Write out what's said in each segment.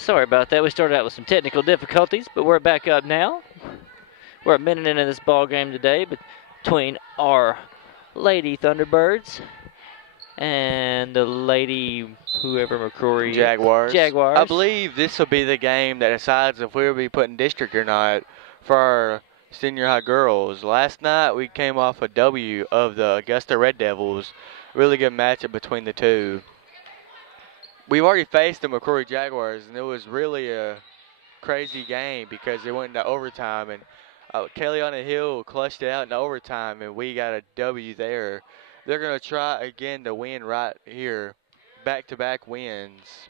Sorry about that. We started out with some technical difficulties, but we're back up now. We're a minute into this ball game today between our Lady Thunderbirds and the Lady whoever McCrory Jaguars. Jaguars. I believe this will be the game that decides if we'll be putting district or not for our senior high girls. Last night we came off a W of the Augusta Red Devils. Really good matchup between the two. We've already faced the McCrory Jaguars, and it was really a crazy game because it went into overtime, and Kellyana Hill clutched it out in overtime, and we got a W there. They're going to try again to win right here, back-to-back wins.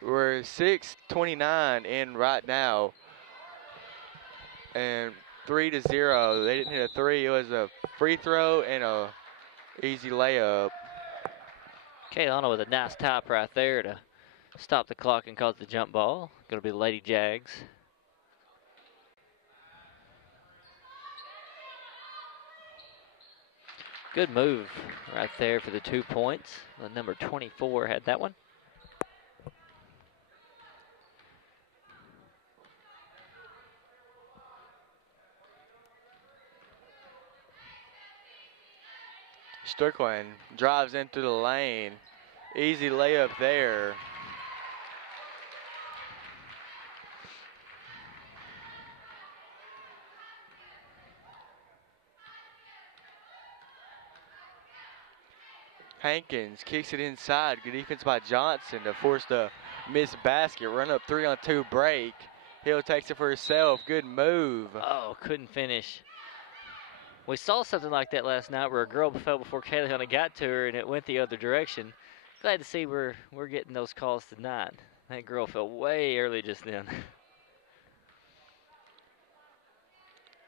We're 6:29 in right now, and 3-0. They didn't hit a three. It was a free throw and a easy layup. Kaylana with a nice tap right there to stop the clock and cause the jump ball. Going to be the Lady Jags. Good move right there for the 2 points. The number 24 had that one. Strickland drives into the lane. Easy layup there. Hankins kicks it inside. Good defense by Johnson to force the missed basket. Run up 3-on-2 break. Hill takes it for herself. Good move. Oh, couldn't finish. We saw something like that last night where a girl fell before Kayleana got to her and it went the other direction. Glad to see we're getting those calls tonight. That girl fell way early just then.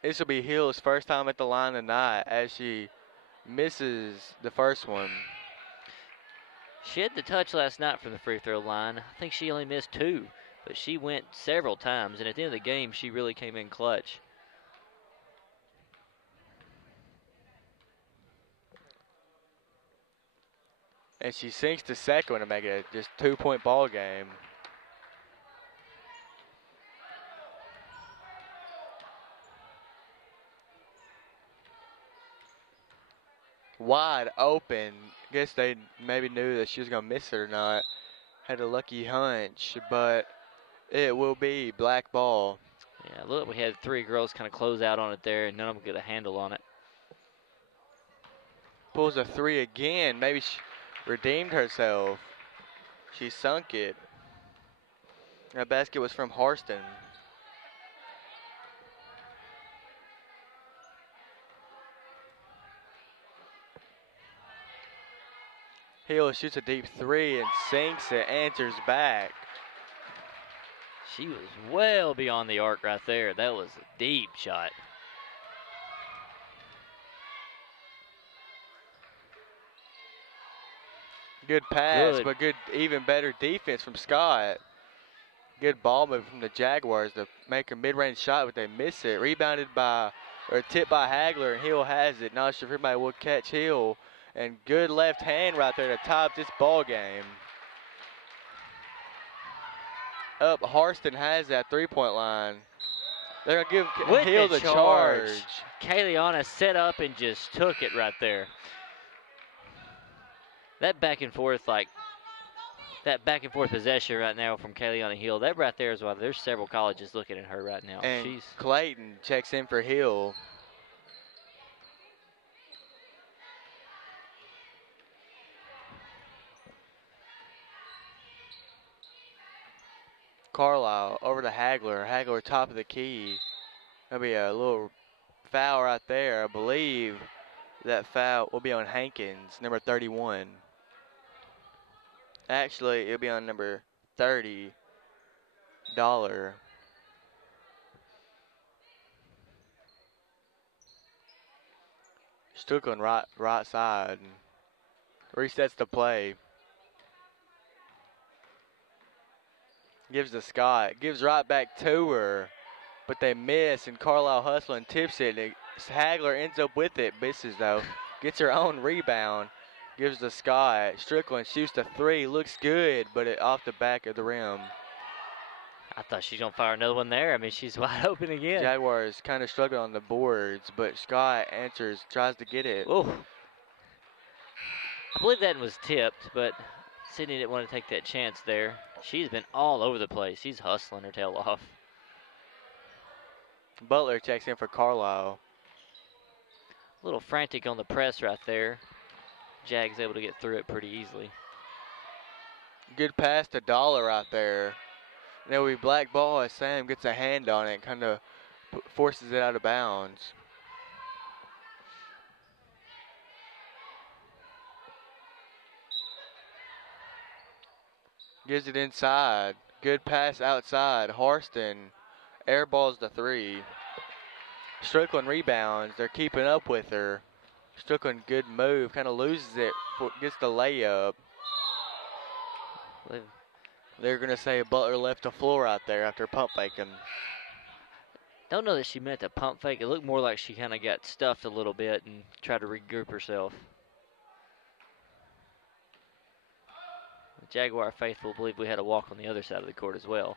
This will be Hill's first time at the line tonight as she misses the first one. She had the touch last night from the free throw line. I think she only missed 2, but she went several times, and at the end of the game, she really came in clutch. And she sinks the second one to make it a just 2-point ball game. Wide open. Guess they maybe knew that she was going to miss it or not. Had a lucky hunch, but it will be black ball. Yeah, look, we had 3 girls kind of close out on it there, and none of them get a handle on it. Pulls a 3 again. Maybe she redeemed herself. She sunk it. That basket was from Harston. Hill shoots a deep 3 and sinks it, answers back. She was well beyond the arc right there. That was a deep shot. Good pass, but good, even better defense from Scott. Good ball move from the Jaguars to make a mid-range shot, but they miss it. Rebounded by, or tipped by Hagler, and Hill has it. Not sure if everybody will catch Hill. And good left hand right there to top this ball game. Up, Harston has that 3-point line. They're going to give Hill the charge. Kayleana set up and just took it right there. That back and forth, possession right now from Kayleana Hill, that right there is why there's several colleges looking at her right now. And Clayton checks in for Hill. Carlisle over to Hagler. Hagler top of the key. That'll be a little foul right there. I believe that foul will be on Hankins, number 31. Actually, it'll be on number $30. Strickland right side. Resets the play. Gives to Scott. Gives right back to her. But they miss, and Carlisle hustling tips it. And Hagler ends up with it. Misses, though. Gets her own rebound. Gives to Scott. Strickland shoots the three. Looks good, but it off the back of the rim. I thought she's going to fire another one there. I mean, she's wide open again. Jaguars kind of struggling on the boards, but Scott answers, tries to get it. Oh. I believe that was tipped, but Sydney didn't want to take that chance there. She's been all over the place. She's hustling her tail off. Butler checks in for Carlisle. A little frantic on the press right there. Jag's able to get through it pretty easily. Good pass to Dollar out there. And then we black ball as Sam gets a hand on it, kind of forces it out of bounds. Gives it inside. Good pass outside. Harston airballs the three. Strickland rebounds. They're keeping up with her. Strickland, good move. Kind of loses it. Gets the layup. They're going to say Butler left the floor out there after pump faking. Don't know that she meant to pump fake. It looked more like she kind of got stuffed a little bit and tried to regroup herself. The Jaguar faithful believe we had a walk on the other side of the court as well.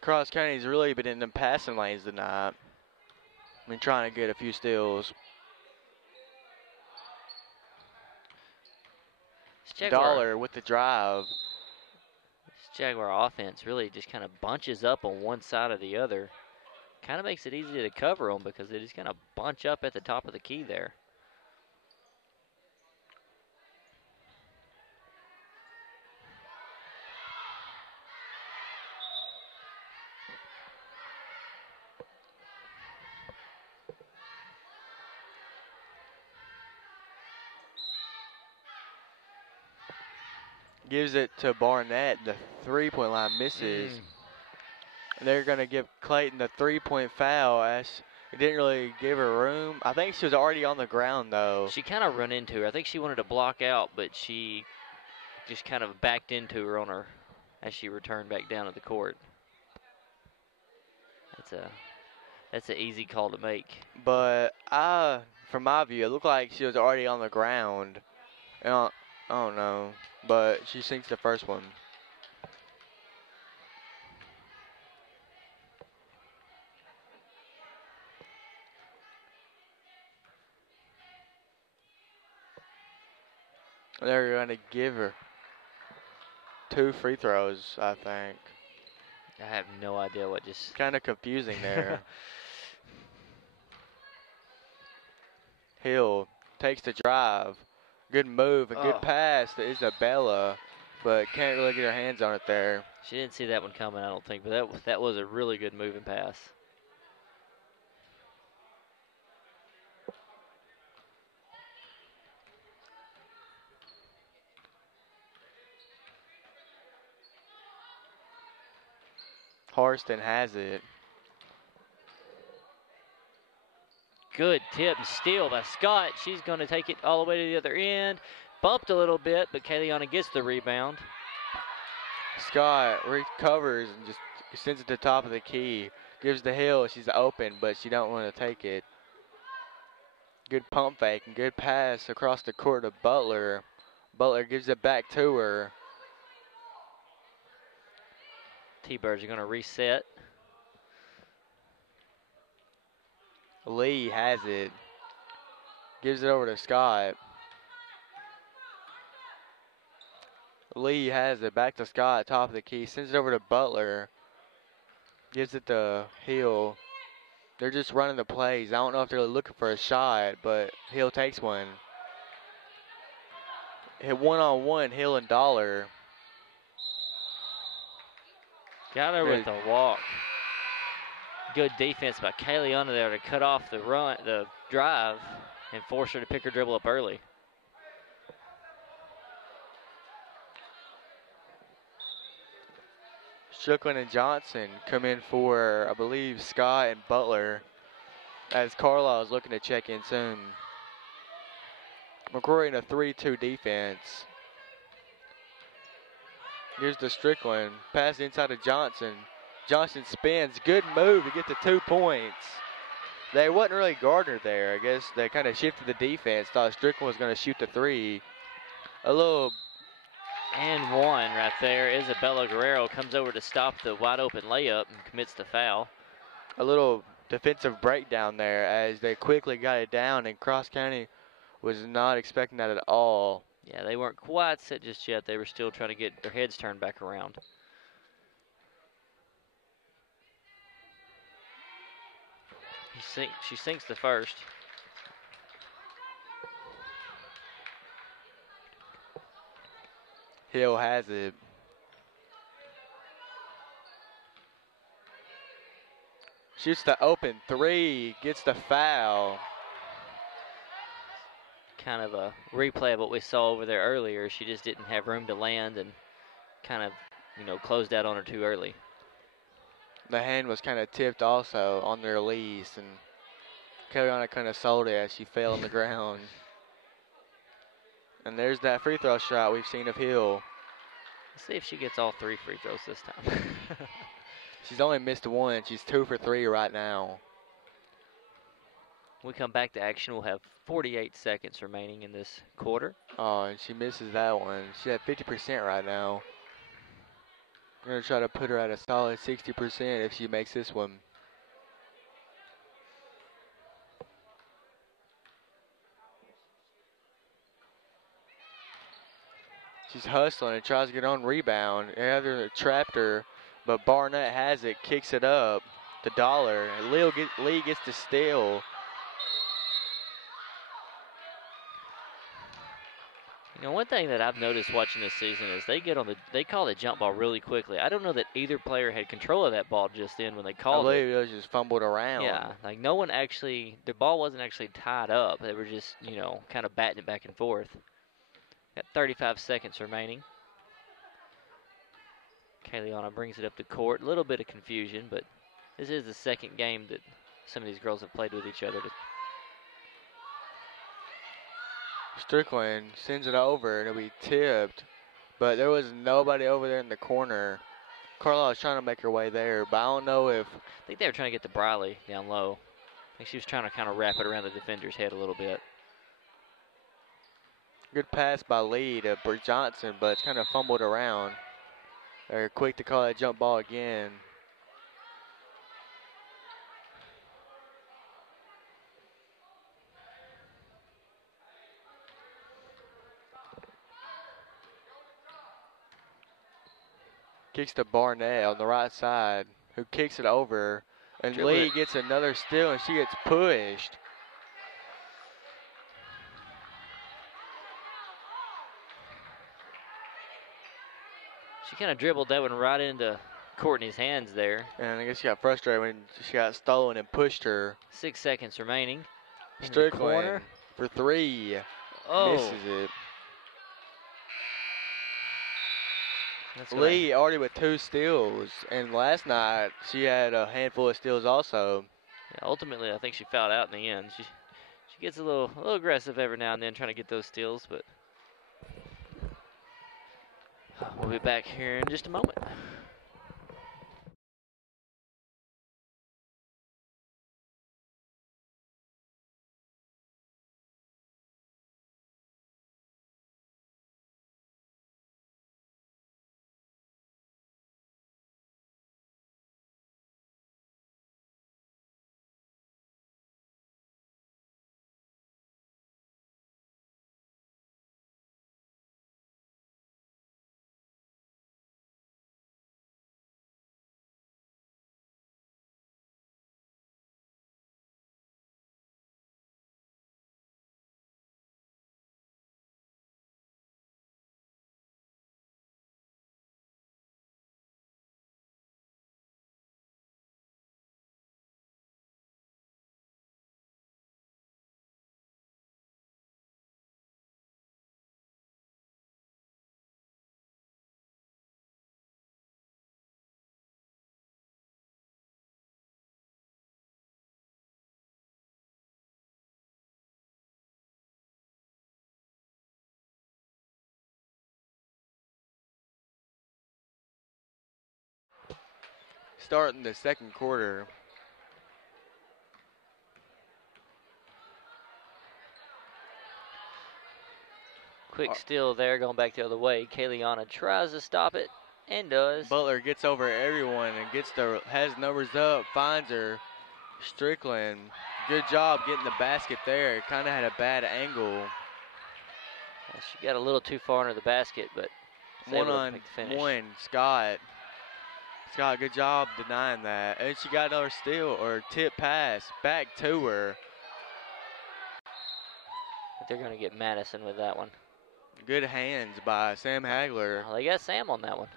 Cross County's really been in the passing lanes tonight. Been trying to get a few steals. Dollar with the drive. This Jaguar offense really just kind of bunches up on one side or the other. Kind of makes it easy to cover them because they just kind of bunch up at the top of the key there. Gives it to Barnett. The three-point line misses. They're going to give Clayton the three-point foul. As it didn't really give her room. I think she was already on the ground, though. She kind of run into her. I think she wanted to block out, but she just kind of backed into her on her as she returned back down to the court. That's an easy call to make. But from my view, it looked like she was already on the ground. I don't know, but she sinks the first one. They're going to give her 2 free throws, I think. I have no idea what just... Kind of confusing there. Hill takes the drive. Good move, a good pass to Isabella, but can't really get her hands on it there. She didn't see that one coming, I don't think, but that was a really good moving pass. Harston has it. Good tip and steal by Scott. She's going to take it all the way to the other end. Bumped a little bit, but Kayleana gets the rebound. Scott recovers and just sends it to the top of the key. Gives the Hill. She's open, but she don't want to take it. Good pump fake and good pass across the court to Butler. Butler gives it back to her. T-Birds are going to reset. Lee has it. Gives it over to Scott. Lee has it back to Scott, top of the key. Sends it over to Butler. Gives it to Hill. They're just running the plays. I don't know if they're looking for a shot, but Hill takes one. Hit one-on-one, Hill and Dollar. Got her with a walk. Good defense by Kayleana there to cut off the drive and force her to pick her dribble up early. Strickland and Johnson come in for, I believe, Scott and Butler, as Carlisle is looking to check in soon. McCrory in a 3-2 defense. Here's the Strickland. Pass inside of Johnson. Johnson spins. Good move to get the 2 points. They wasn't really Gardner there. I guess they kind of shifted the defense. Thought Strickland was going to shoot the 3. A little. And one right there. Isabella Guerrero comes over to stop the wide open layup and commits the foul. A little defensive breakdown there as they quickly got it down, and Cross County was not expecting that at all. Yeah, they weren't quite set just yet. They were still trying to get their heads turned back around. She sinks the first. Hill has it. Shoots the open 3, gets the foul. Kind of a replay of what we saw over there earlier. She just didn't have room to land and kind of, closed out on her too early. The hand was kind of tipped also on their release, and Carolina kind of sold it as she fell on the ground. And there's that free throw shot we've seen of Hill. Let's see if she gets all 3 free throws this time. She's only missed 1. She's 2 for 3 right now. When we come back to action, we'll have 48 seconds remaining in this quarter. Oh, and she misses that one. She's at 50% right now. I'm going to try to put her at a solid 60% if she makes this one. She's hustling and tries to get on rebound. Either trapped her, but Barnett has it, kicks it up to Dollar. And Lee gets to steal. One thing that I've noticed watching this season is they call the jump ball really quickly. I don't know that either player had control of that ball just then when they called it. I believe it was just fumbled around. Yeah, like no one actually, the ball wasn't actually tied up. They were just, kind of batting it back and forth. Got 35 seconds remaining. Kayliana brings it up the court. A little bit of confusion, but this is the second game that some of these girls have played with each other. Strickland sends it over, and it'll be tipped. But there was nobody over there in the corner. Carlisle was trying to make her way there, but I don't know if... I think they were trying to get to Briley down low. I think she was trying to kind of wrap it around the defender's head a little bit. Good pass by Lee to Bert Johnson, but it's kind of fumbled around. They're quick to call that jump ball again. Kicks to Barnett on the right side, who kicks it over. And Lee gets another steal, and she gets pushed. She kind of dribbled that one right into Courtney's hands there. And I guess she got frustrated when she got stolen and pushed her. 6 seconds remaining. Strickland for 3. Oh. Misses it. Lee already with 2 steals, and last night she had a handful of steals also. Yeah, ultimately, I think she fouled out in the end. She gets a little aggressive every now and then trying to get those steals, but we'll be back here in just a moment. starting the second quarter. Quick steal there, going back the other way. Kayliana tries to stop it and does. Butler gets over everyone and has numbers up, finds her. Strickland, good job getting the basket there. Kind of had a bad angle. She got a little too far into the basket, but One on one, Scott. Scott, good job denying that. And she got another steal or tip pass back to her. But they're going to get Madison with that one. Good hands by Sam Hagler. Well, they got Sam on that one.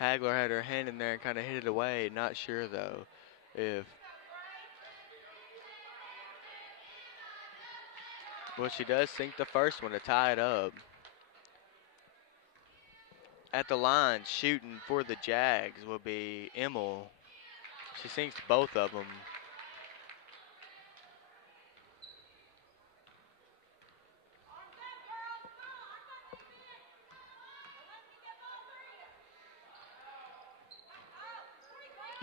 Hagler had her hand in there and kind of hit it away. Not sure, though, if... Well, she does sink the first one to tie it up. At the line, shooting for the Jags will be Emmel. She sinks both of them.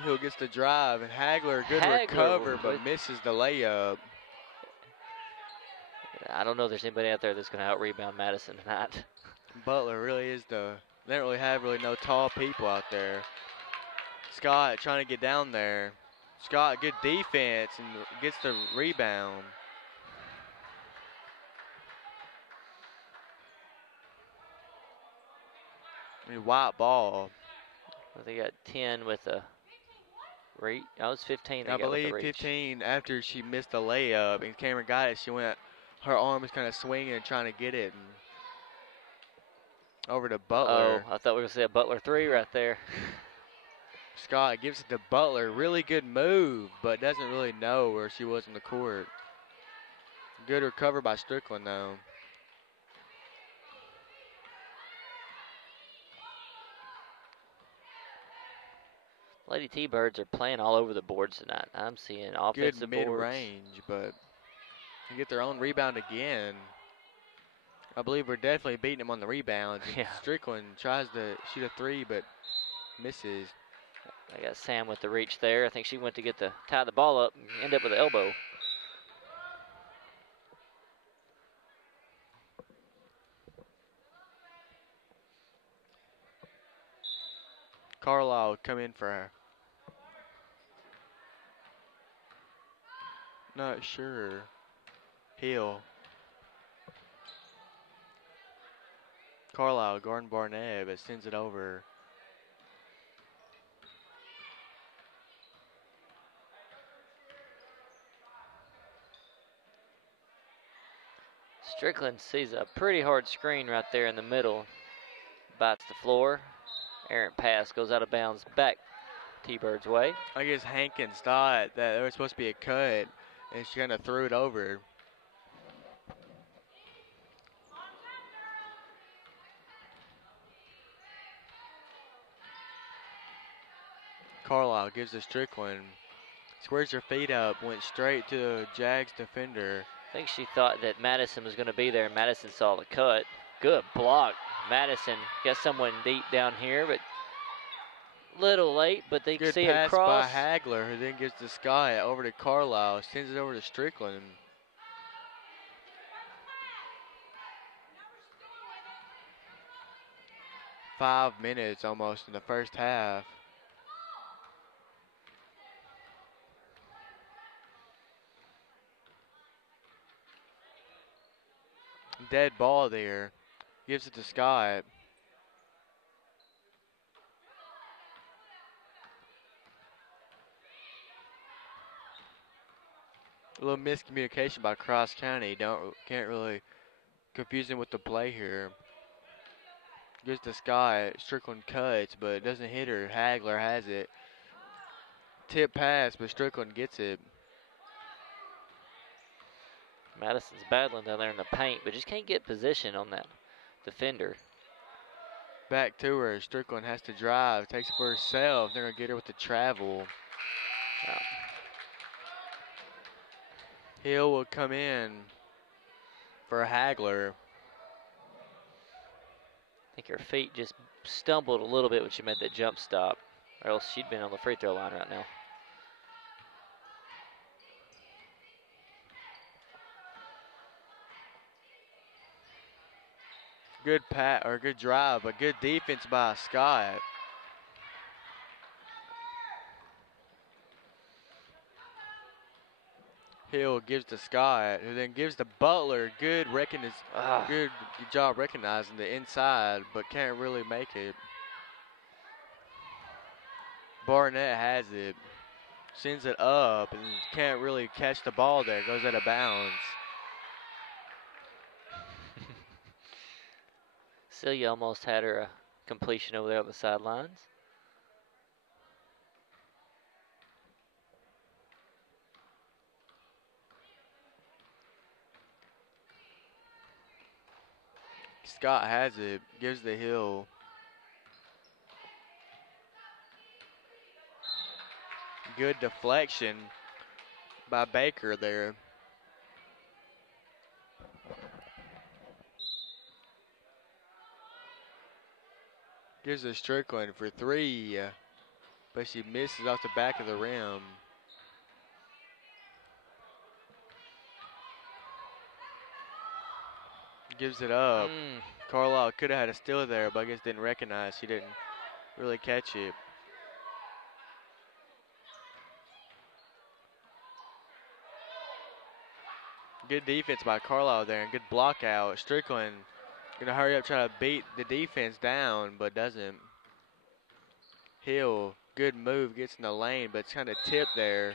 Hill gets the drive, and Hagler, good recover, but misses the layup. I don't know if there's anybody out there that's going to out-rebound Madison tonight. Butler really is they don't really have no tall people out there. Scott trying to get down there. Scott, good defense, and gets the rebound. White ball. Well, they got 10 with a reach. I was 15. I believe 15 after she missed the layup, and Cameron got it. She went, her arm was kind of swinging and trying to get it. And over to Butler. Oh, I thought we were going to say a Butler 3 right there. Scott gives it to Butler. Really good move, but doesn't really know where she was in the court. Good recover by Strickland, though. Lady T-Birds are playing all over the boards tonight. I'm seeing offensive good mid-range, but they get their own rebound again. I believe we're definitely beating them on the rebounds. Yeah. Strickland tries to shoot a three, but misses. I got Sam with the reach there. I think she went to tie the ball up and end up with an elbow. Carlisle come in for her. Not sure. Hill. Carlisle, Gordon Barnett, but sends it over. Strickland sees a pretty hard screen right there in the middle. Bites the floor. Errant pass goes out of bounds back T-Bird's way. I guess Hankins thought that there was supposed to be a cut, and she kind of threw it over. Carlisle gives to Strickland. Squares her feet up, went straight to the Jags defender. I think she thought that Madison was going to be there. Madison saw the cut. Good block. Madison got someone deep down here, but little late, but they good see it cross. Good pass by Hagler, who then gives to Scott over to Carlisle, sends it over to Strickland. Five minutes almost in the first half. Dead ball there. Gives it to Scott. A little miscommunication by Cross County. Can't really confuse him with the play here. Gives to Scott. Strickland cuts, but it doesn't hit her. Hagler has it. Tip pass, but Strickland gets it. Madison's battling down there in the paint, but just can't get position on that defender. Back to her. Strickland has to drive. Takes it for herself. They're going to get her with the travel. Wow. Hill will come in for Hagler. I think her feet just stumbled a little bit when she made that jump stop or else she'd been on the free throw line right now. Good good drive, but good defense by Scott. Hill gives to Scott, who then gives to Butler. Good job recognizing the inside, but can't really make it. Barnett has it, sends it up, and can't really catch the ball there. Goes out of bounds. Celia almost had her completion over there on the sidelines. Scott has it, gives the Hill. Good deflection by Baker there. Gives it Strickland for three, but she misses off the back of the rim. Gives it up. Carlisle could have had a steal there, but I guess didn't recognize. She didn't really catch it. Good defense by Carlisle there and good block out. Strickland gonna hurry up, try to beat the defense down, but doesn't. Hill, good move, gets in the lane, but it's kind of tipped there.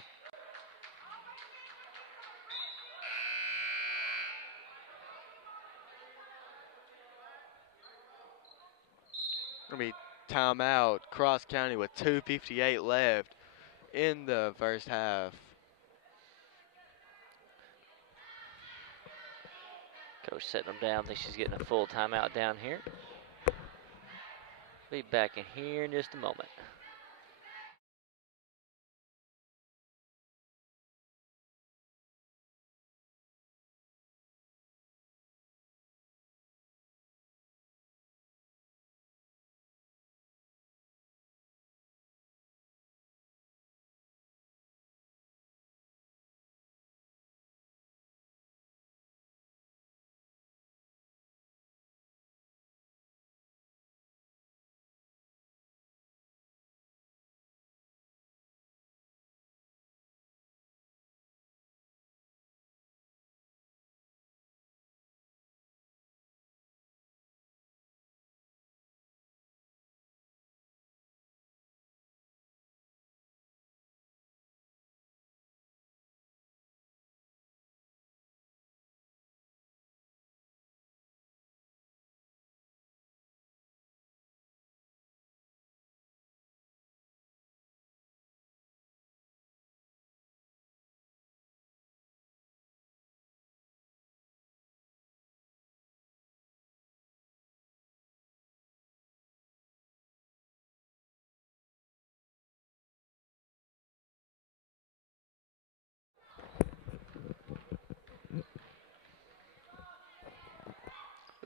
Gonna be timeout. Cross County with 2:58 left in the first half. Coach setting them down. I think she's getting a full timeout down here. Be back in here in just a moment.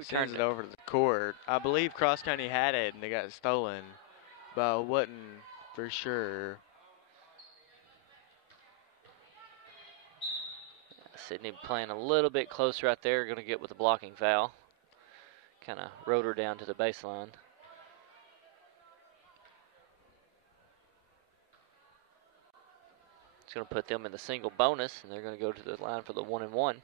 Sends it over to the court. I believe Cross County had it and they got it stolen, but I wasn't for sure. Sydney playing a little bit closer out there. Going to get with the blocking foul. Kind of rode her down to the baseline. It's going to put them in the single bonus, and they're going to go to the line for the 1-and-1.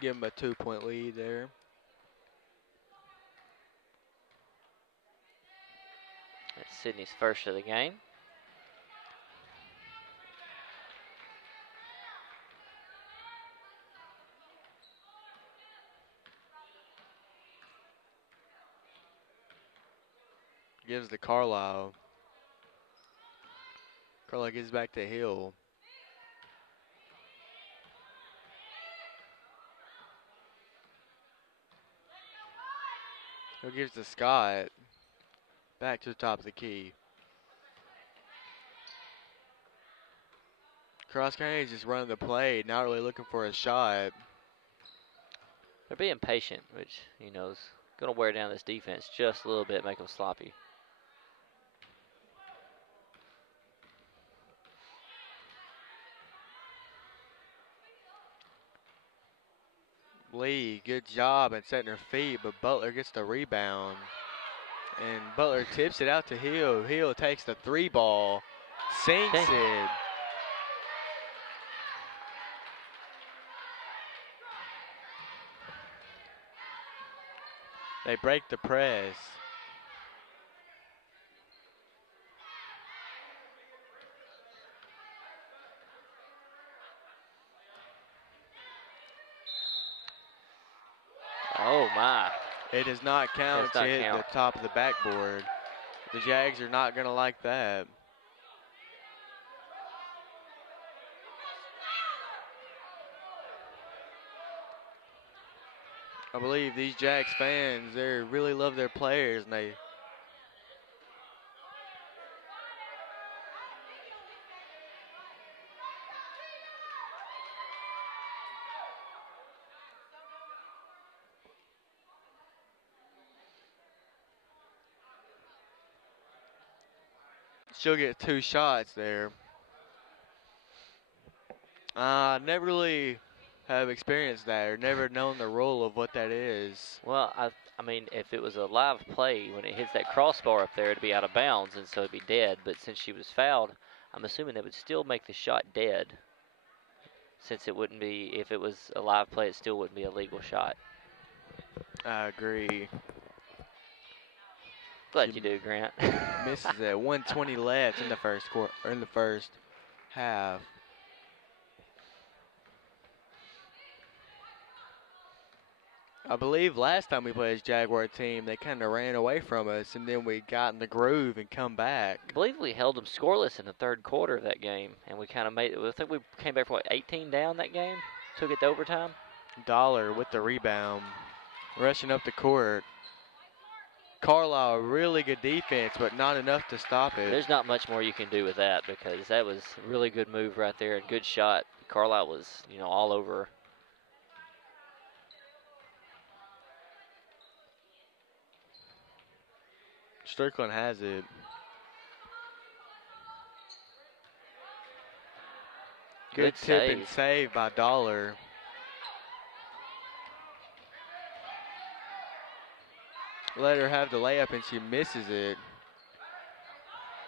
Give them a 2-point lead there. That's Sydney's first of the game. Gives to Carlisle. Carlisle gives back to Hill. Hill gives to Scott. Back to the top of the key. Cross County is just running the play, not really looking for a shot. They're being patient, which, you know, is Going to wear down this defense just a little bit, make them sloppy. Lee, good job in setting her feet, but Butler gets the rebound. And Butler tips it out to Hill. Hill takes the 3 ball, sinks it. They break the press. Oh, my. It does not count. Does not Hit count. the top of the backboard. The Jags are not going to like that. I believe these Jags fans, they really love their players, and they she'll get 2 shots there. Never really have experienced that or never known the role of what that is. Well, I mean, if it was a live play, when it hits that crossbar up there, it'd be out of bounds, and so it'd be dead. But since she was fouled, I'm assuming they would still make the shot dead. Since it wouldn't be, if it was a live play, it still wouldn't be a legal shot. I agree. Glad you do, Grant. Misses it. 1:20 left in the first quarter, or in the first half. I believe last time we played this Jaguar team, they kind of ran away from us, and then we got in the groove and come back. I believe we held them scoreless in the third quarter of that game, and we kind of made it. I think we came back for what, 18 down that game, took it to overtime. Dollar with the rebound, rushing up the court. Carlisle, really good defense, but not enough to stop it. There's not much more you can do with that because that was a really good move right there and good shot. Carlisle was, all over. Strickland has it. Good tip and save by Dollar. Let her have the layup and she misses it.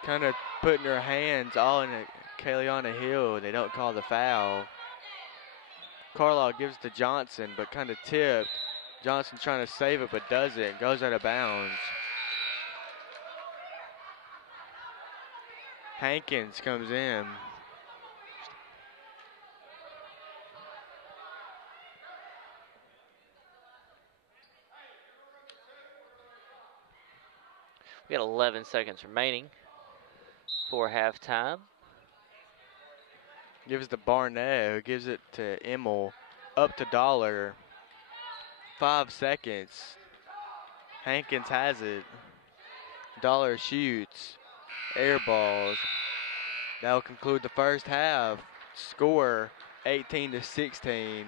Kind of putting her hands all in Kayleana Hill. They don't call the foul. Carlisle gives to Johnson, but kind of tipped. Johnson trying to save it, but doesn't. Goes out of bounds. Hankins comes in. We got 11 seconds remaining for halftime. Gives to Barnett, who gives it to Emmel. Up to Dollar. 5 seconds. Hankins has it. Dollar shoots. Air balls. That will conclude the first half. Score 18-16.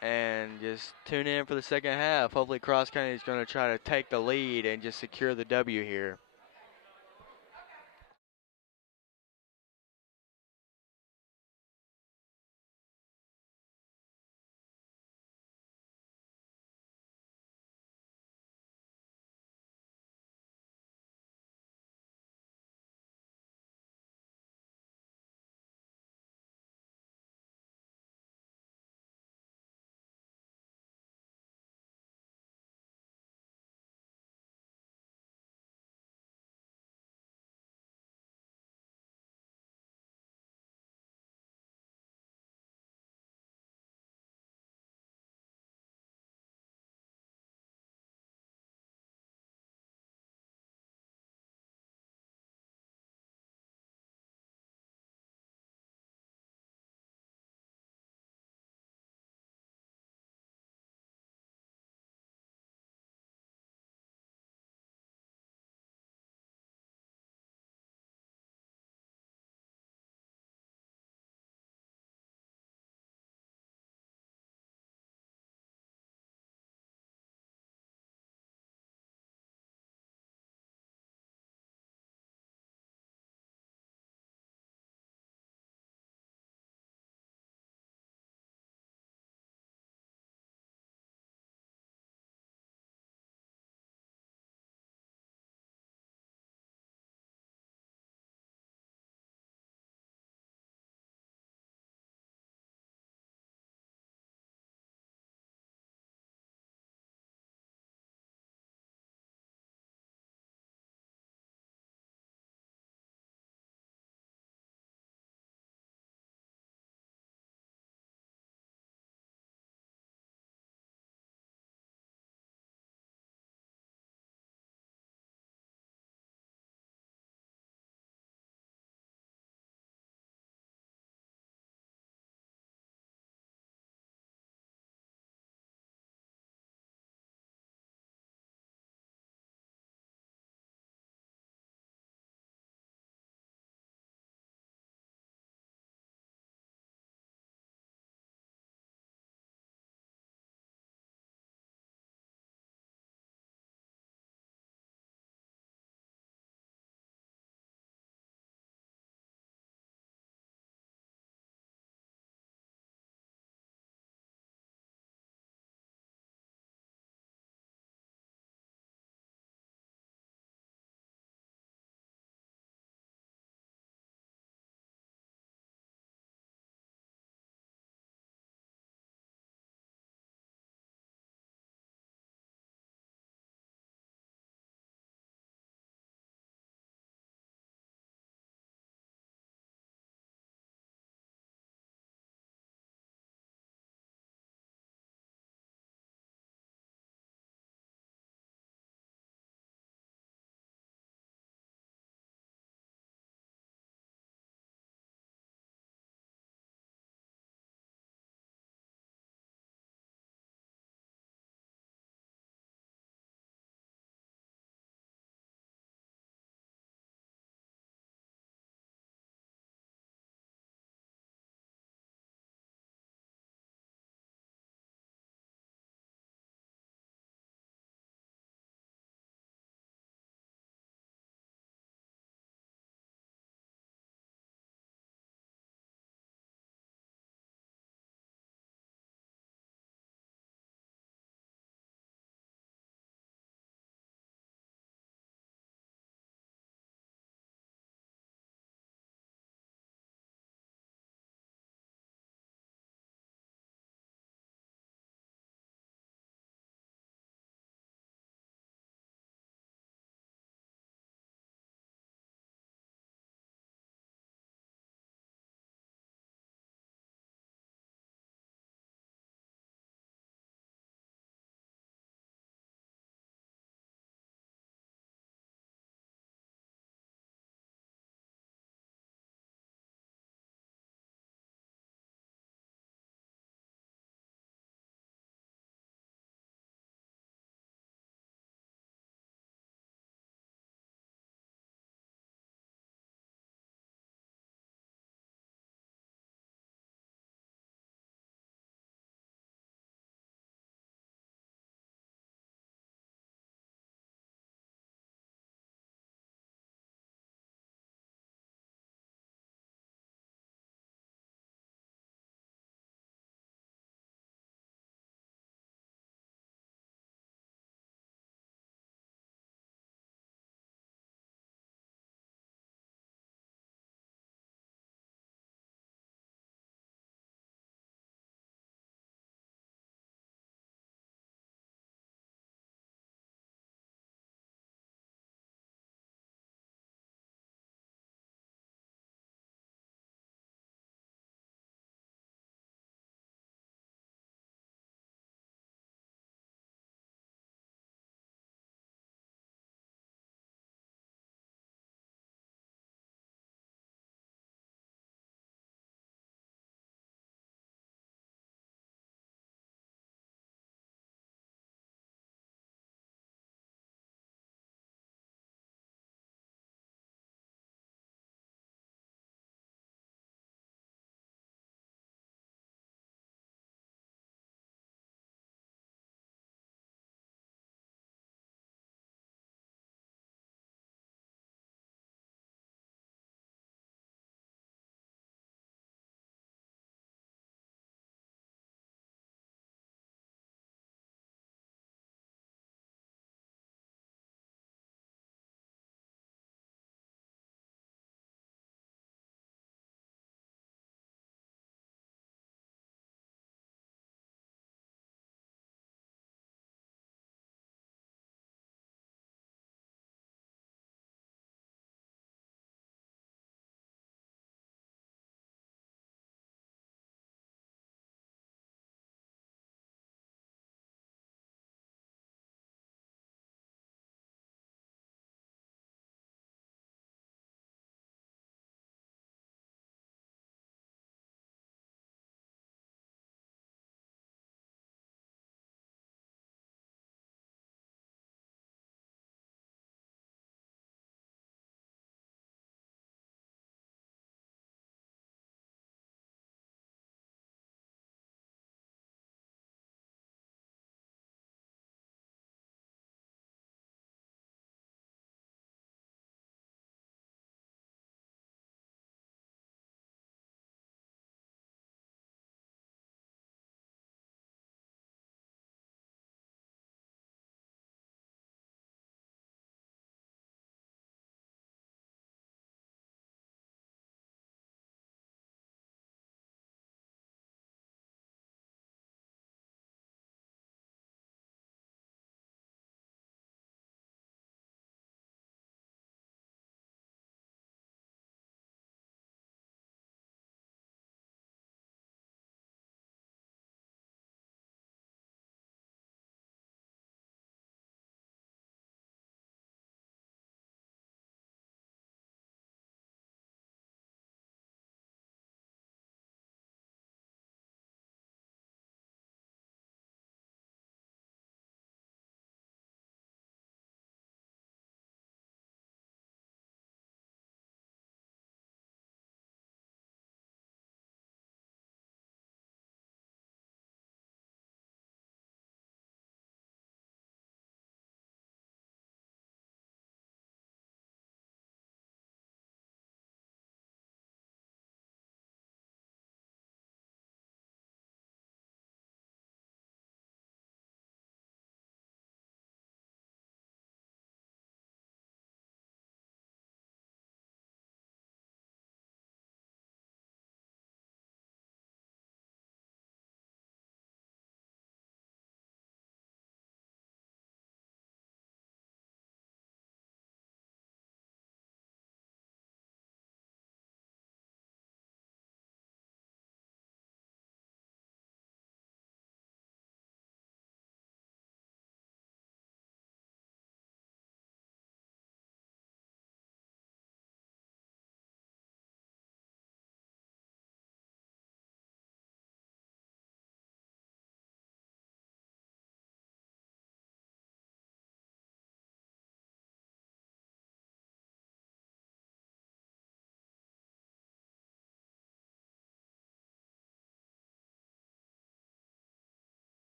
And just tune in for the second half. Hopefully Cross County is going to try to take the lead and just secure the W here.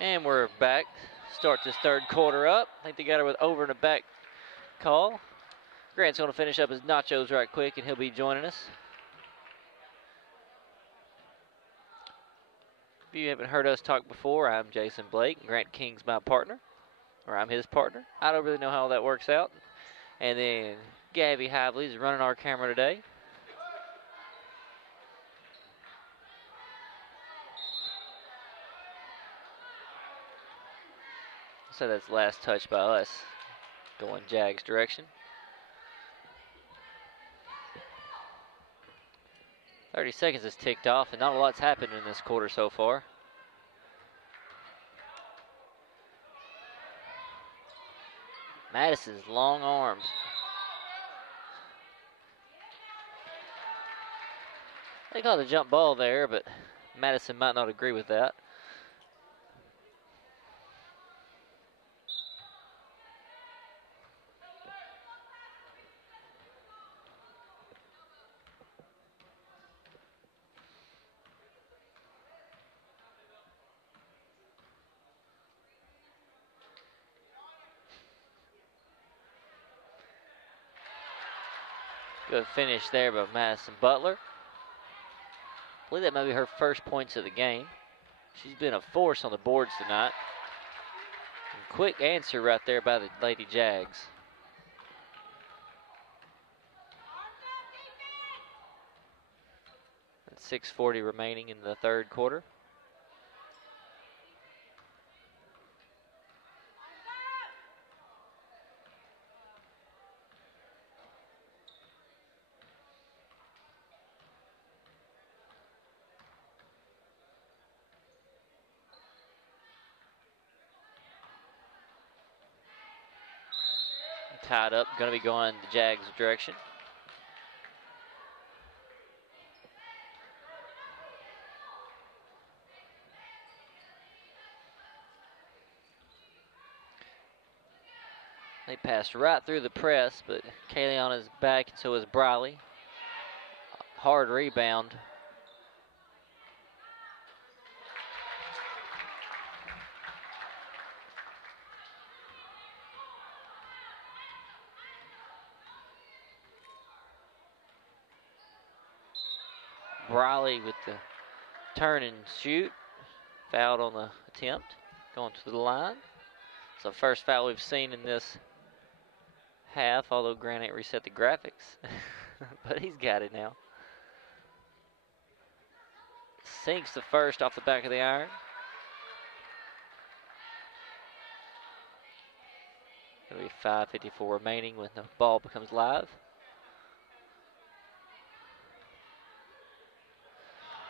And we're back. Start this third quarter up. I think they got her with over and a back call. Grant's going to finish up his nachos right quick, and he'll be joining us. If you haven't heard us talk before, I'm Jason Blake. Grant King's my partner, or I'm his partner. I don't really know how that works out. And then Gabby Hively is running our camera today. So that's last touch by us, going Jags direction. 30 seconds has ticked off, and not a lot's happened in this quarter so far. Madison's long arms. They called a jump ball there, but Madison might not agree with that. Good finish there by Madison Butler. I believe that might be her first points of the game. She's been a force on the boards tonight. And quick answer right there by the Lady Jags. And 6:40 remaining in the third quarter. Tied up, going to be going the Jags' direction. They passed right through the press, but Kayleana's back, and so is Briley. Hard rebound. Briley with the turn and shoot. Fouled on the attempt. Going to the line. It's the first foul we've seen in this half, although Grant ain't reset the graphics. But he's got it now. Sinks the first off the back of the iron. It'll be 5:54 remaining when the ball becomes live.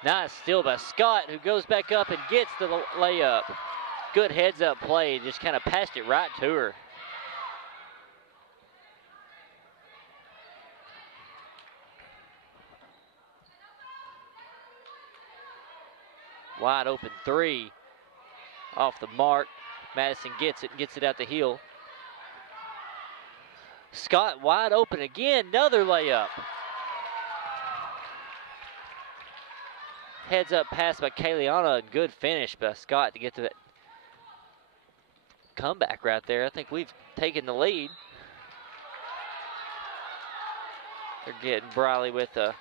Nice steal by Scott, who goes back up and gets the layup. Good heads-up play, just kind of passed it right to her. Wide open three off the mark. Madison gets it out the heel. Scott wide open again, another layup. Heads up pass by Kayleana, and good finish by Scott to get to that comeback right there. I think we've taken the lead. They're getting Briley with a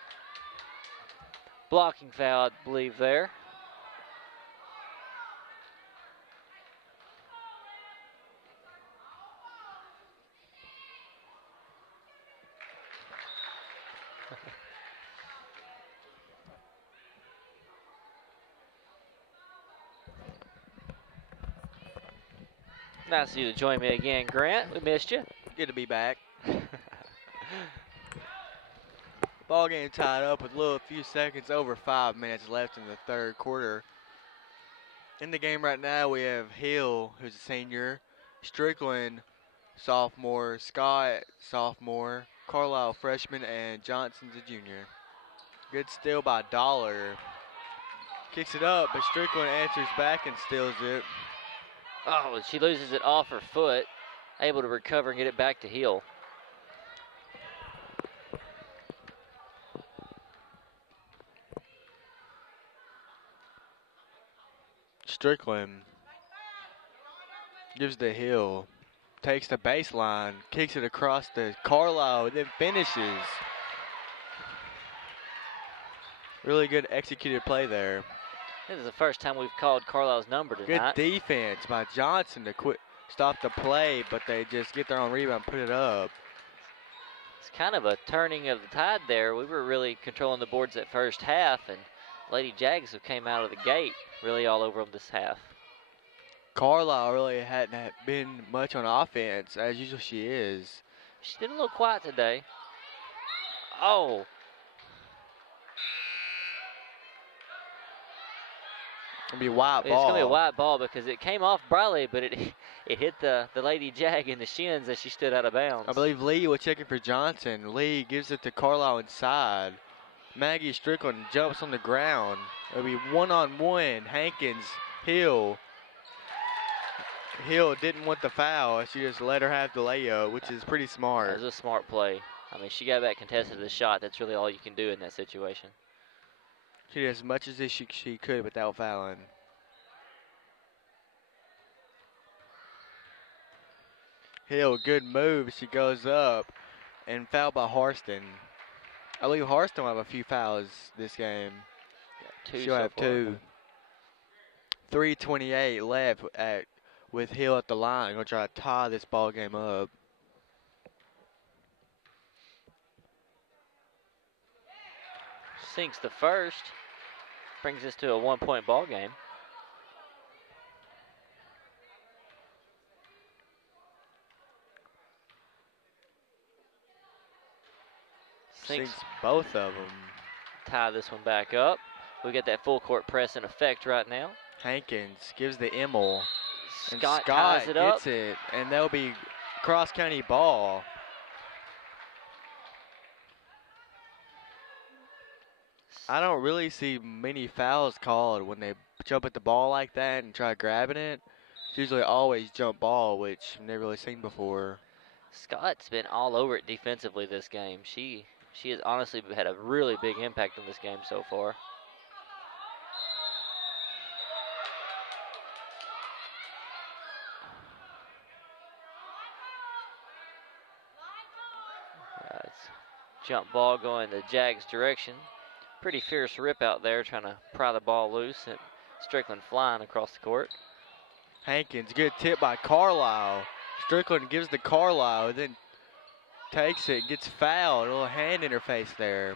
blocking foul, I believe, there. Nice of you to join me again, Grant. We missed you. Good to be back. Ball game tied up with a few seconds, over 5 minutes left in the third quarter. In the game right now, we have Hill, who's a senior, Strickland, sophomore, Scott, sophomore, Carlisle, freshman, and Johnson's a junior. Good steal by Dollar. Kicks it up, but Strickland answers back and steals it. Oh, she loses it off her foot. Able to recover and get it back to Hill. Strickland Gives the Hill. Takes the baseline. Kicks it across to Carlisle. Then finishes. Really good executed play there. This is the first time we've called Carlisle's number tonight. Good defense by Johnson to stop the play, but they just get their own rebound and put it up. It's kind of a turning of the tide there. We were really controlling the boards that first half, and Lady Jags have came out of the gate really all over them this half. Carlisle really hadn't been much on offense, as usual she is. She's been a little quiet today. Oh. It's going to be a white ball. It's going to be a white ball because it came off Briley, but it hit the Lady Jag in the shins as she stood out of bounds. I believe Lee was checking for Johnson. Lee gives it to Carlisle inside. Maggie Strickland jumps on the ground. It'll be one-on-one. Hankins, Hill. Hill didn't want the foul. She just let her have the layup, which is pretty smart. That was a smart play. I mean, she got back contested the shot. That's really all you can do in that situation. She did as much as she could without fouling. Hill, good move. She goes up and fouled by Harston. I believe Harston will have a few fouls this game. She'll have two. 3:28 left with Hill at the line. Gonna try to tie this ball game up. Sinks the first. Brings us to a 1-point ball game. Sinks both of them. Tie this one back up. We got that full court press in effect right now. Hankins gives the Immel. Scott ties it up. Gets it, and there'll be cross-county ball. I don't really see many fouls called when they jump at the ball like that and try grabbing it. It's usually always jump ball, which I've never really seen before. Scott's been all over it defensively this game. She has honestly had a really big impact on this game so far. It's jump ball going the Jags' direction. Pretty fierce rip out there trying to pry the ball loose, and Strickland flying across the court. Hankins, good tip by Carlisle. Strickland gives to Carlisle, then takes it, gets fouled. A little hand interface there.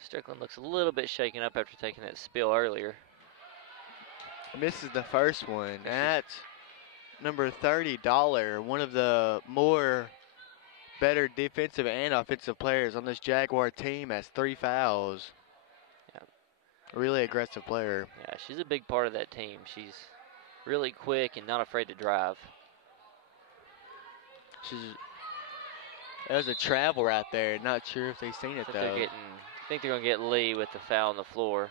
Strickland looks a little bit shaken up after taking that spill earlier. Misses the first one. That's number $30. One of the more better defensive and offensive players on this Jaguar team has 3 fouls. Yeah. A really aggressive player. Yeah, she's a big part of that team. She's really quick and not afraid to drive. That was a travel right there. Not sure if they've seen it though. I think they're going to get Lee with the foul on the floor.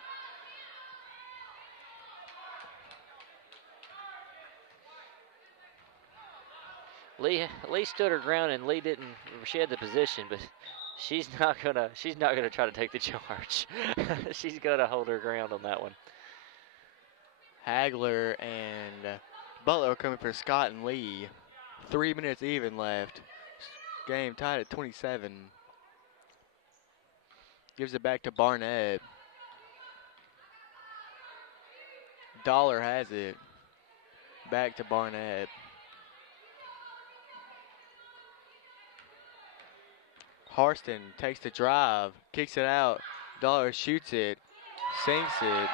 Lee stood her ground, and Lee didn't. She had the position, but she's not gonna try to take the charge. She's gonna hold her ground on that one. Hagler and Butler are coming for Scott and Lee. 3 minutes even left. Game tied at 27. Gives it back to Barnett. Dollar has it. Back to Barnett. Harston takes the drive, kicks it out. Dollar shoots it, sinks it.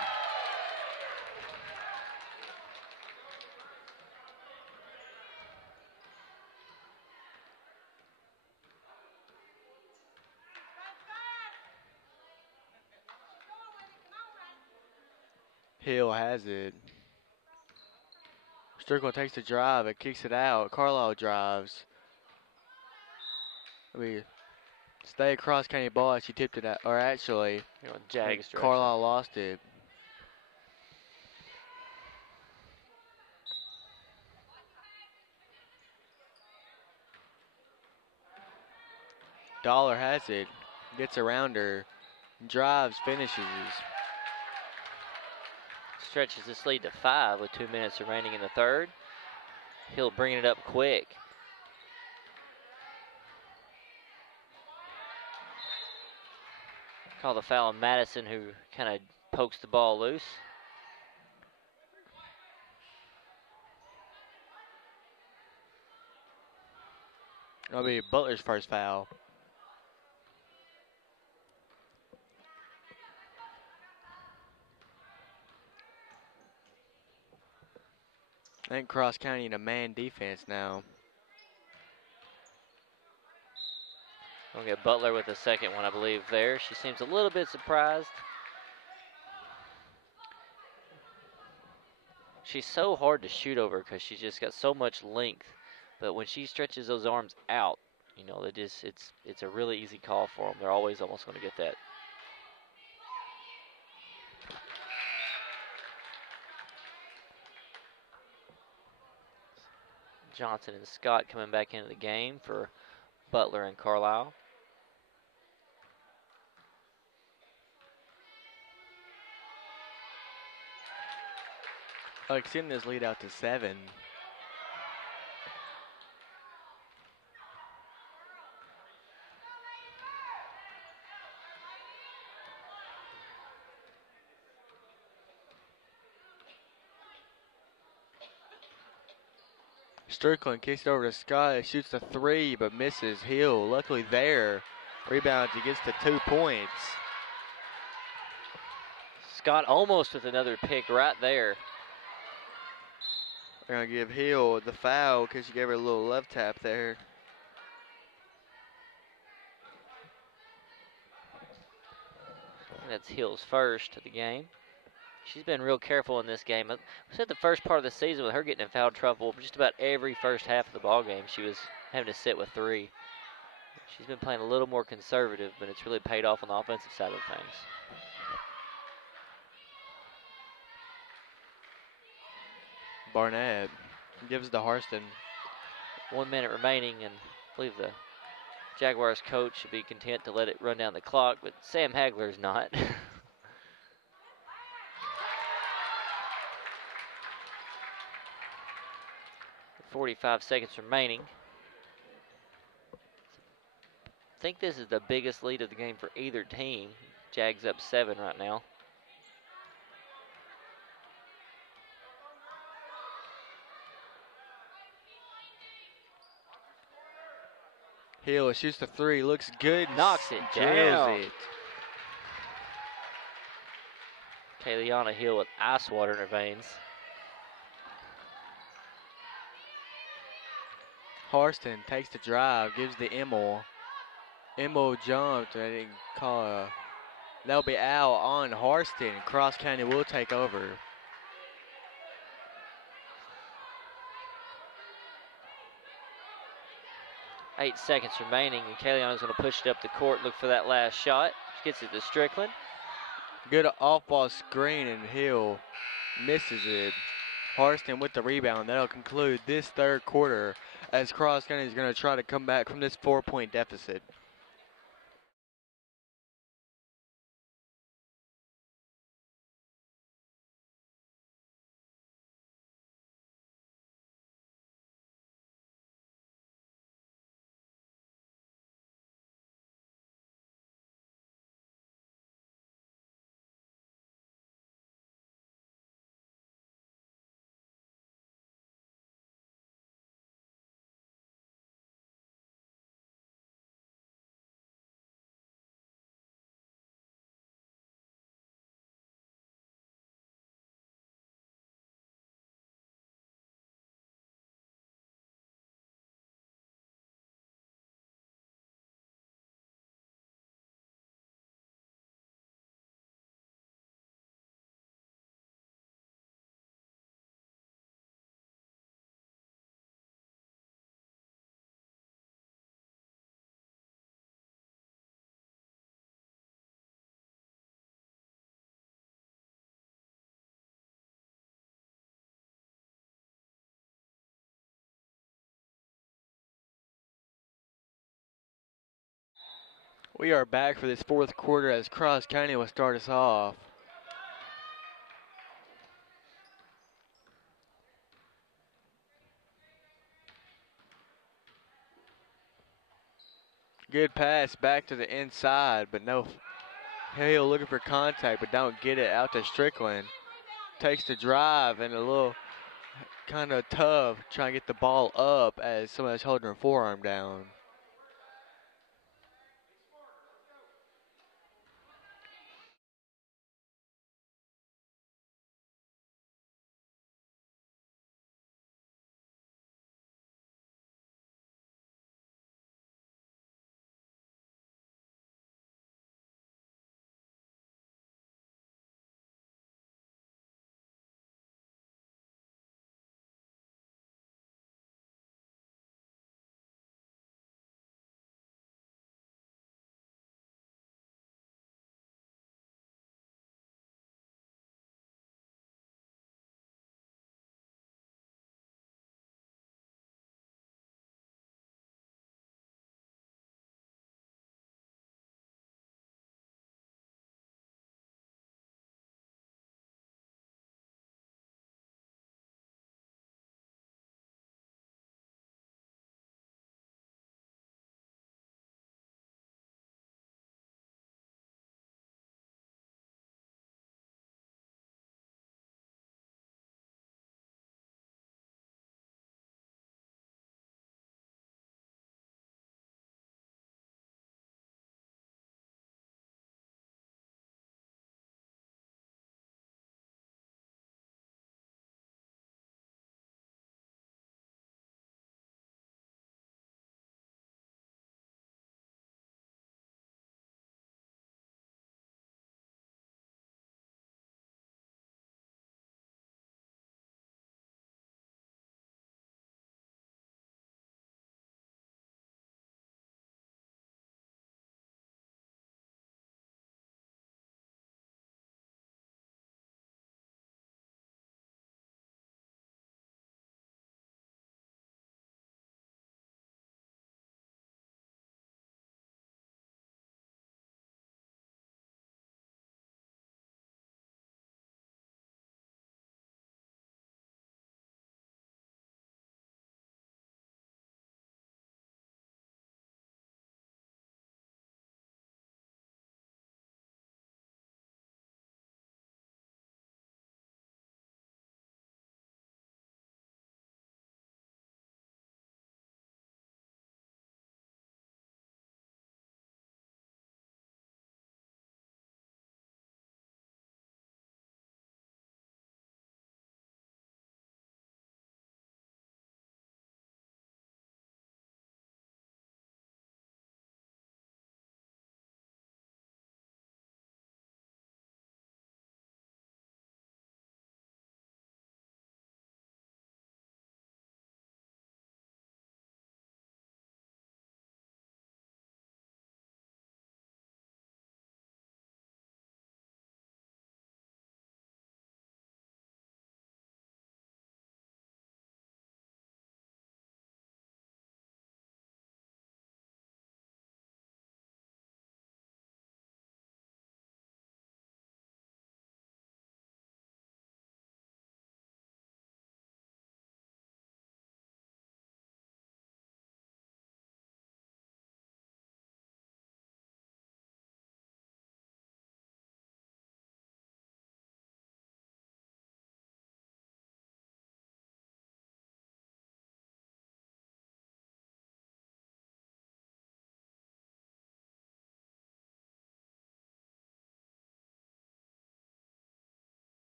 Hill has it. Strickland takes the drive and kicks it out. Carlisle drives. Stay across county ball. She tipped it out, or actually, Jags Carlisle lost it. Dollar has it. Gets around her. Drives, finishes. Stretches this lead to 5 with 2 minutes remaining in the third. Hill bringing it up quick. Call the foul on Madison, who kind of pokes the ball loose. That'll be Butler's first foul. I think Cross County in a man defense now. We'll get Butler with the second one, I believe, there. She seems a little bit surprised. She's so hard to shoot over because she's just got so much length. But when she stretches those arms out, you know, it's a really easy call for them. They're always almost going to get that. Johnson and Scott coming back into the game for Butler and Carlisle. Extend this lead out to 7. Strickland kicks it over to Scott. Shoots the 3, but misses. Hill, luckily there. Rebounds, he gets to 2 points. Scott almost with another pick right there. They're going to give Hill the foul because she gave her a little love tap there. That's Hill's first of the game. She's been real careful in this game. We said the first part of the season with her getting in foul trouble, just about every first half of the ball game, she was having to sit with 3. She's been playing a little more conservative, but it's really paid off on the offensive side of things. Barnett gives to Harston. 1 minute remaining, and I believe the Jaguars coach should be content to let it run down the clock, but Sam Hagler's not. 45 seconds remaining. I think this is the biggest lead of the game for either team. Jags up 7 right now. Hill shoots the 3, looks good. Knocks it drills down. it. Kayliana Hill with ice water in her veins. Harston takes the drive, gives the Emmel. Emmel jumped. I didn't call a. That'll be out on Harston. Cross County will take over. Eight seconds remaining, and Kayliana's going to push it up the court, look for that last shot. She gets it to Strickland. Good off-ball screen, and Hill misses it. Harston with the rebound. That'll conclude this third quarter as Cross County is going to try to come back from this 4-point deficit. We are back for this fourth quarter as Cross County will start us off. Good pass back to the inside, but no. Hale looking for contact, but don't get it out to Strickland. Takes the drive and a little kind of tough trying to get the ball up as somebody's holding her forearm down.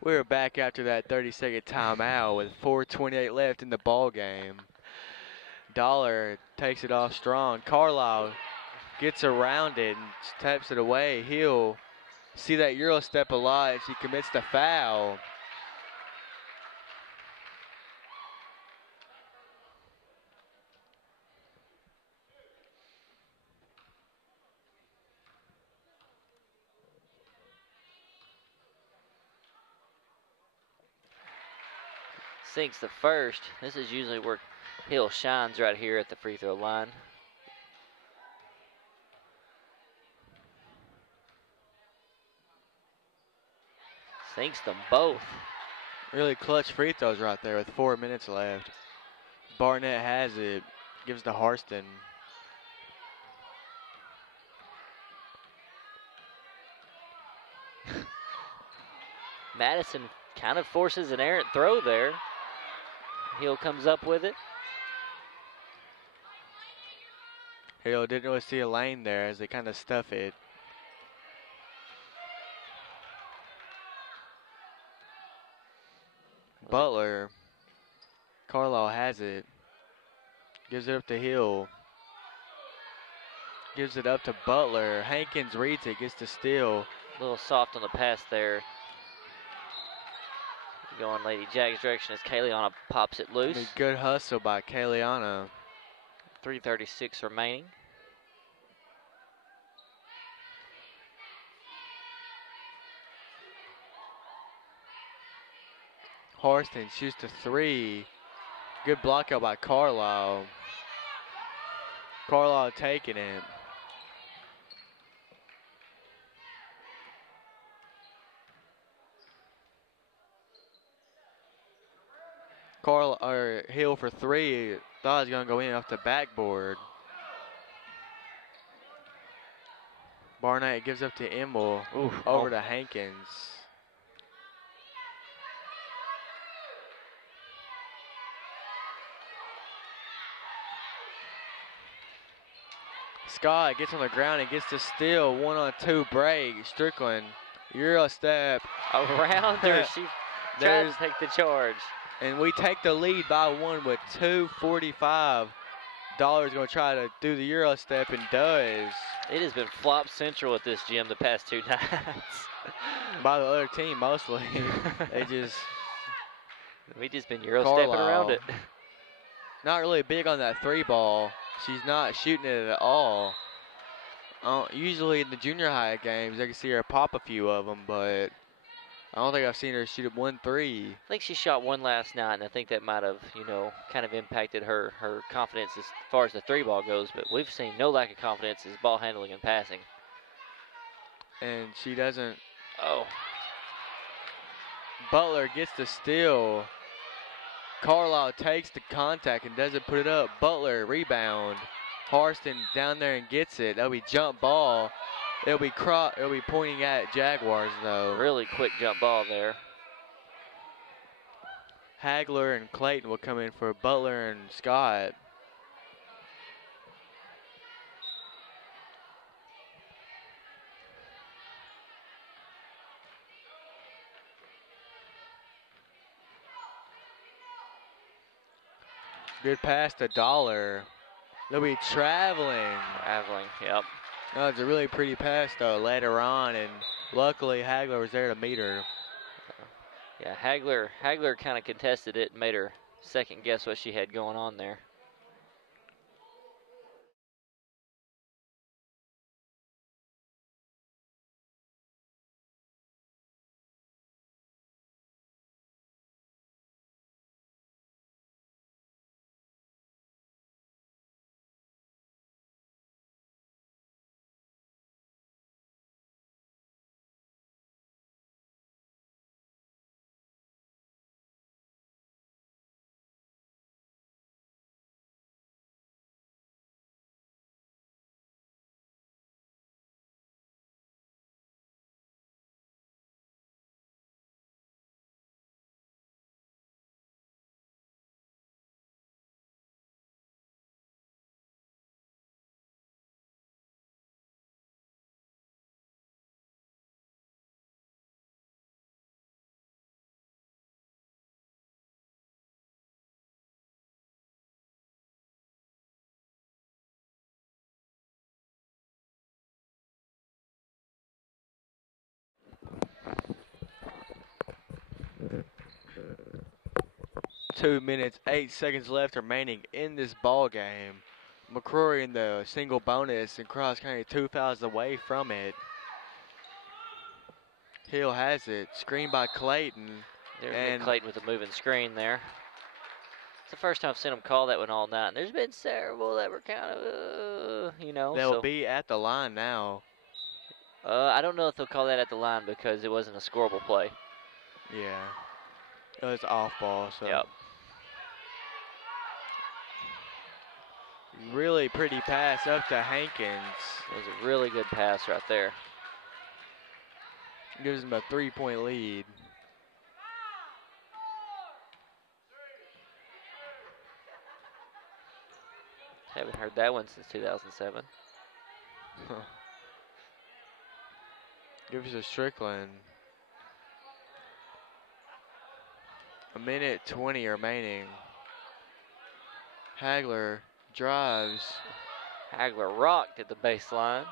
We're back after that 30-second timeout with 4:28 left in the ball game. Dollar takes it off strong. Carlisle gets around it and taps it away. He'll see that Euro step a lot if she commits the foul. Sinks the first. This is usually where Hill shines, right here at the free throw line. Sinks them both. Really clutch free throws right there with 4 minutes left. Barnett has it. Gives to Harston. Madison kind of forces an errant throw there. Hill comes up with it. Hill didn't really see a lane there as they kind of stuff it. Butler. Carlisle has it. Gives it up to Hill. Gives it up to Butler. Hankins reads it, gets the steal. A little soft on the pass there. Going Lady Jag's direction as Kayliana pops it loose. Good hustle by Kayliana. 3:36 remaining. Harston shoots the three. Good block out by Carlisle. Carlisle taking it. Hill for three. Thought it was going to go in off the backboard. Barnett gives up to Immel. Over to Hankins. Scott gets on the ground and gets the steal. 1-on-2 break. Strickland, Euro step. Around her. She tries to take the charge. And we take the lead by one with 2:45. Dollar's going to try to do the Euro step and does. It has been flop central at this gym the past 2 nights. By the other team mostly. We just been Euro stepping around it. Not really big on that three ball. She's not shooting it at all. Usually in the junior high games, I can see her pop a few of them, but I don't think I've seen her shoot 1-3. I think she shot one last night, and I think that might have, kind of impacted her confidence as far as the three ball goes. But we've seen no lack of confidence as ball handling and passing. And she doesn't. Oh. Butler gets the steal. Carlisle takes the contact and doesn't put it up. Butler rebound. Harston down there and gets it. That'll be jump ball. It'll be pointing at Jaguars though. Really quick jump ball there. Hagler and Clayton will come in for Butler and Scott. Good pass to Dollar. They'll be traveling. Traveling, yep. That was a really pretty pass though later on, and luckily Hagler was there to meet her. Yeah, Hagler kind of contested it and made her second guess what she had going on there. 2 minutes, 8 seconds left remaining in this ball game. McCrory in the single bonus and Cross County 2 fouls away from it. Hill has it. Screen by Clayton. There's Clayton with a moving screen there. It's the first time I've seen him call that one all night. And there's been several that were kind of, They'll be at the line now. I don't know if they'll call that at the line because it wasn't a scoreable play. Yeah. It was off ball, so. Yep. Really pretty pass up to Hankins. It was a really good pass right there. Gives him a 3-point lead. Haven't heard that one since 2007. Gives us Strickland. 1:20 remaining. Hagler drives. Hagler rocked at the baseline.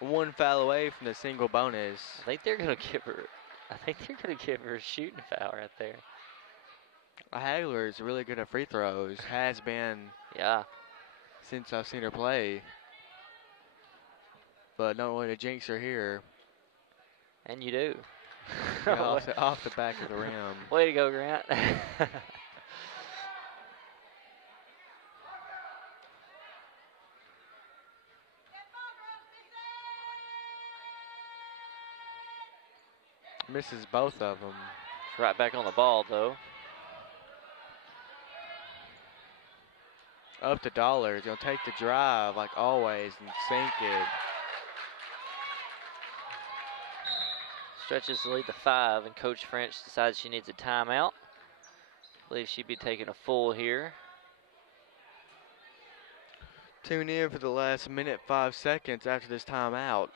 1 foul away from the single bonus. I think they're gonna give her a shooting foul right there. Hagler is really good at free throws. Has been. Yeah. Since I've seen her play. But don't want to jinx her here. And you do. Yeah, off the back of the rim. Way to go, Grant. Misses both of them. Right back on the ball, though. Up to Dollars. He'll take the drive like always and sink it. Stretches the lead to 5, and Coach French decides she needs a timeout. I believe she'd be taking a full here. Tune in for the last minute, 5 seconds after this timeout.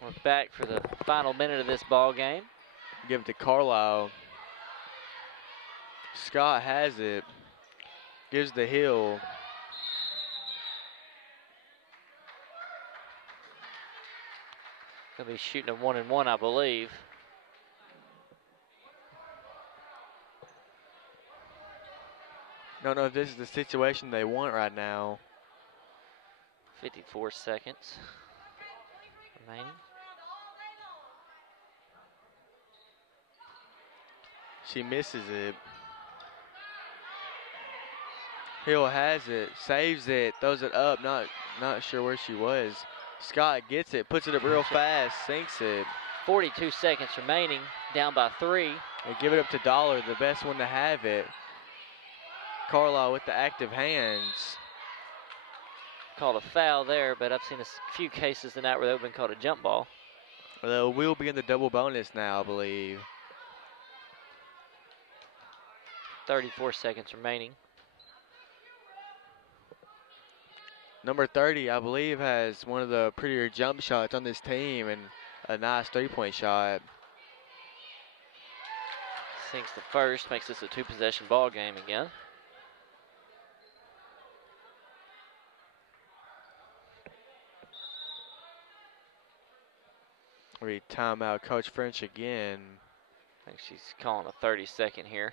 We're back for the final minute of this ball game. Give it to Carlisle. Scott has it. Gives the Hill. Gonna be shooting a 1-and-1, I believe. Don't know if this is the situation they want right now. 54 seconds remaining. She misses it. Hill has it, saves it, throws it up, not sure where she was. Scott gets it, puts it up real fast, sinks it. 42 seconds remaining, down by 3. They give it up to Dollar, the best one to have it. Carlisle with the active hands. Called a foul there, but I've seen a few cases tonight where they've been called a jump ball. Well, we'll be in the double bonus now, I believe. 34 seconds remaining. Number 30, I believe, has one of the prettier jump shots on this team and a nice three-point shot. Sinks the first, makes this a 2-possession ball game again. We timeout Coach French again. I think she's calling a 30-second here.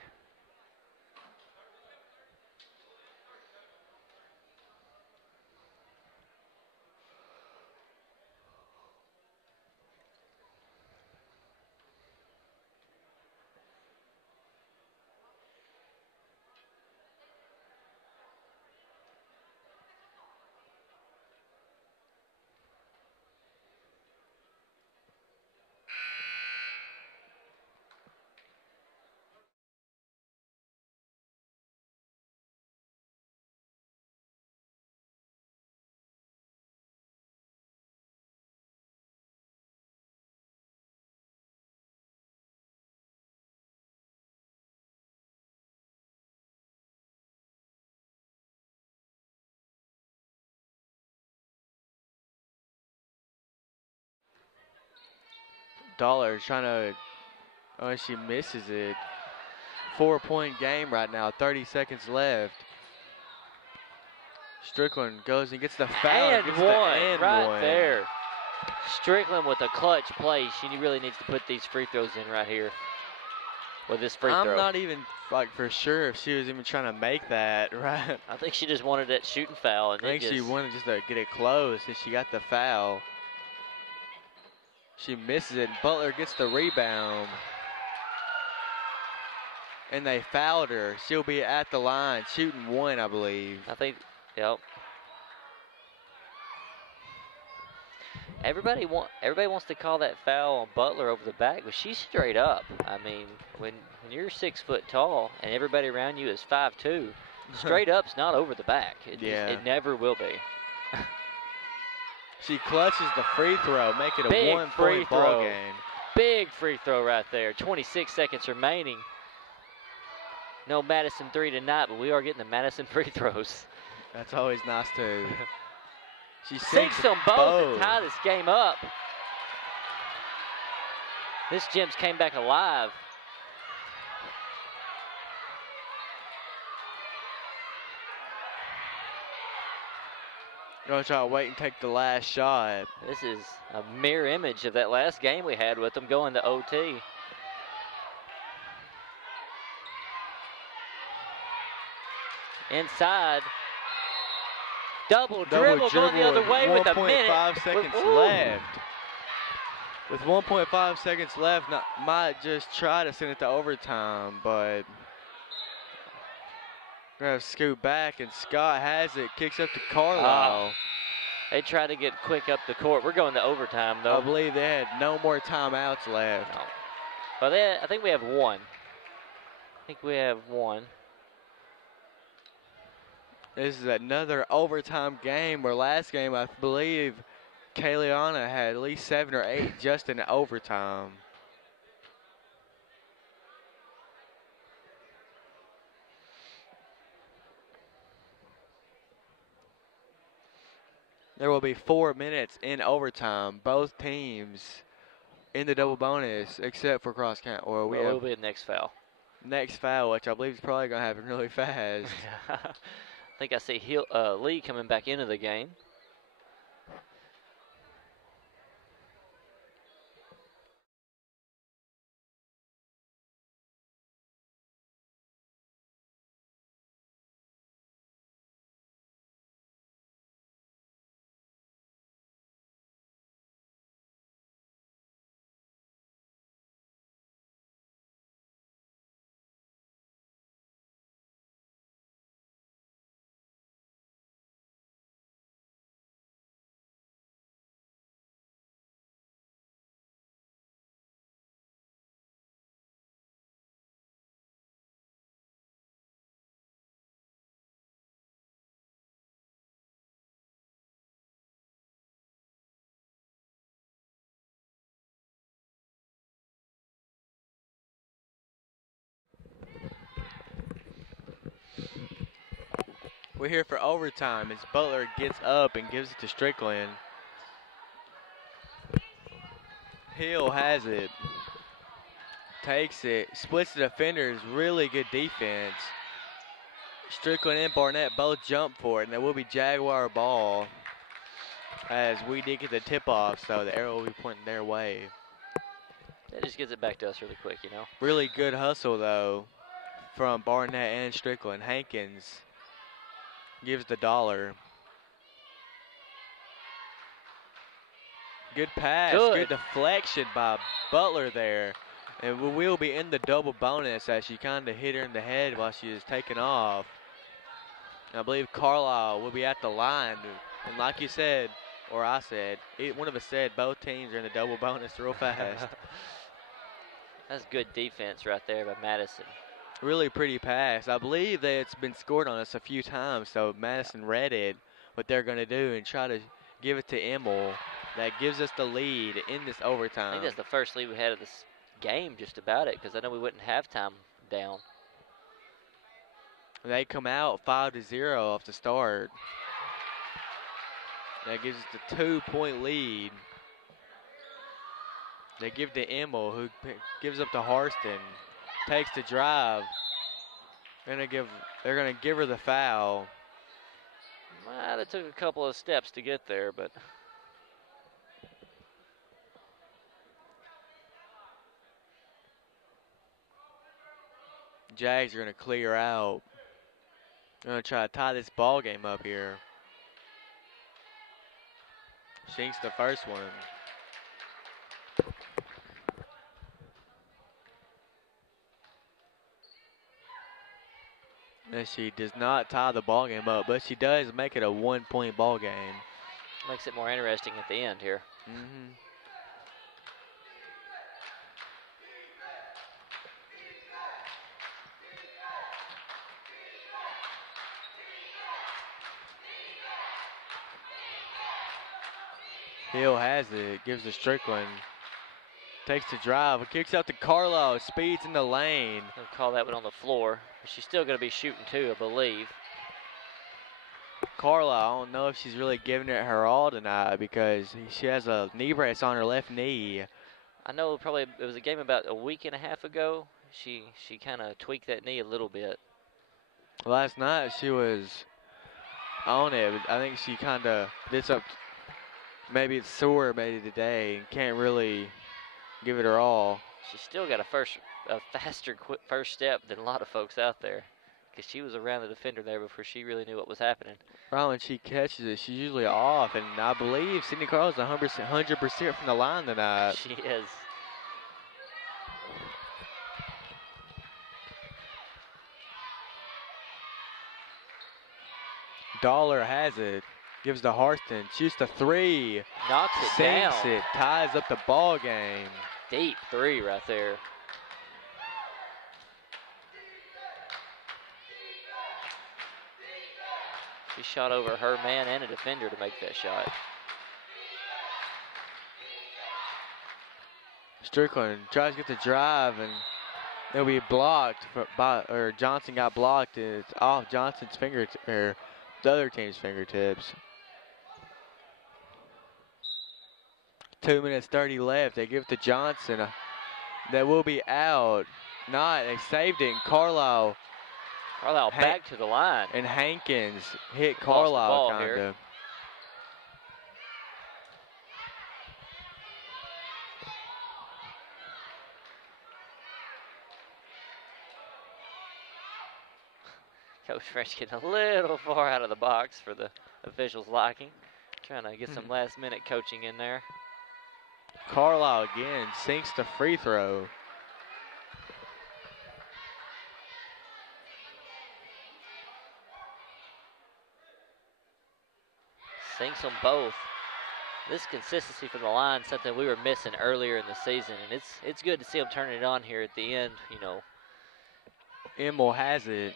Dollar trying to, oh, she misses it. 4-point game right now, 30 seconds left. Strickland goes and gets the foul. And gets one, right one. there. Strickland with a clutch play. She really needs to put these free throws in right here with this free throw. I'm not even for sure if she was even trying to make that, right? I think she just wanted that shooting foul. And I think she wanted just to get it close, and she got the foul. She misses it, and Butler gets the rebound. And they fouled her. She'll be at the line, shooting one, I believe. I think, yep. Everybody wants to call that foul on Butler over the back, but she's straight up. I mean, when you're 6 foot tall and everybody around you is 5'2", straight up's not over the back. It never will be. She clutches the free throw, make it a 1-point ball game. Big free throw right there. 26 seconds remaining. No Madison 3 tonight, but we are getting the Madison free throws. That's always nice too. She sinks them both to tie this game up. This Gems came back alive. Gonna try to wait and take the last shot. This is a mirror image of that last game we had with them going to OT. Inside. Double dribble going the other way with a minute. 1.5 seconds left. With 1.5 seconds left, might just try to send it to overtime, but gonna scoot back, and Scott has it, kicks up to Carlisle. They try to get quick up the court. We're going to overtime, though. I believe they had no more timeouts left. No. Well, I think we have one. This is another overtime game, where last game, I believe, Kaliana had at least 7 or 8 just in overtime. There will be 4 minutes in overtime. Both teams in the double bonus, except for cross count. Or it will be a next foul. Next foul, which I believe is probably going to happen really fast. I think I see Lee coming back into the game. We're here for overtime as Butler gets up and gives it to Strickland. Hill has it. Takes it. Splits the defenders. Really good defense. Strickland and Barnett both jump for it, and it will be Jaguar ball as we did get the tip-off, so the arrow will be pointing their way. That just gets it back to us really quick, you know. Really good hustle, though, from Barnett and Strickland. Hankins gives the dollar. Good pass. Good deflection by Butler there. And we will be in the double bonus as she kind of hit her in the head while she was taking off. And I believe Carlisle will be at the line. And like you said, or I said, one of us said both teams are in the double bonus real fast. That's good defense right there by Madison. Really pretty pass. I believe that it's been scored on us a few times, so Madison read it, what they're going to do, and try to give it to Emil. That gives us the lead in this overtime. I think that's the first lead we had of this game, just about it, because I know we wouldn't have time down. They come out 5-0 off the start. That gives us the 2-point lead. They give to Emmel, who gives up to Harston. Takes the drive. They're gonna give her the foul. Well, it took a couple of steps to get there, but Jags are gonna clear out. They're gonna try to tie this ball game up here. Sinks the first one. And she does not tie the ball game up, but she does make it a 1-point ball game. makes it more interesting at the end here. Mm-hmm. Hill has it, gives to Strickland. Takes the drive, kicks out to Carlisle, speeds in the lane. They'll call that one on the floor. But she's still going to be shooting too, I believe. Carlisle, I don't know if she's really giving it her all tonight because she has a knee brace on her left knee. I know probably it was a game about a week and a half ago. She kind of tweaked that knee a little bit. Last night she was on it, but I think she kind of did something. Maybe it's sore maybe today and can't really give it her all. She's still got a faster first step than a lot of folks out there, because she was around the defender there before she really knew what was happening. Right when she catches it, she's usually off, and I believe Sydney Carl is 100% from the line tonight. She is. Dollar has it. Gives to Harston. Shoots the three. Knocks it down. Sinks it. Ties up the ball game. Deep three right there. She shot over her man and a defender to make that shot. Strickland tries to get the drive, and it'll be blocked or Johnson got blocked. And it's off Johnson's fingertips, or the other team's fingertips. 2 minutes 30 left. They give it to Johnson. That will be out. Not. They saved it. And Carlisle back to the line. And Hankins hit Carlisle kind of. Coach French getting a little far out of the box for the officials' liking. Trying to get some last-minute coaching in there. Carlisle again sinks the free throw. Sinks them both. This consistency from the line is something we were missing earlier in the season, and it's good to see them turning it on here at the end, you know. Emmel has it.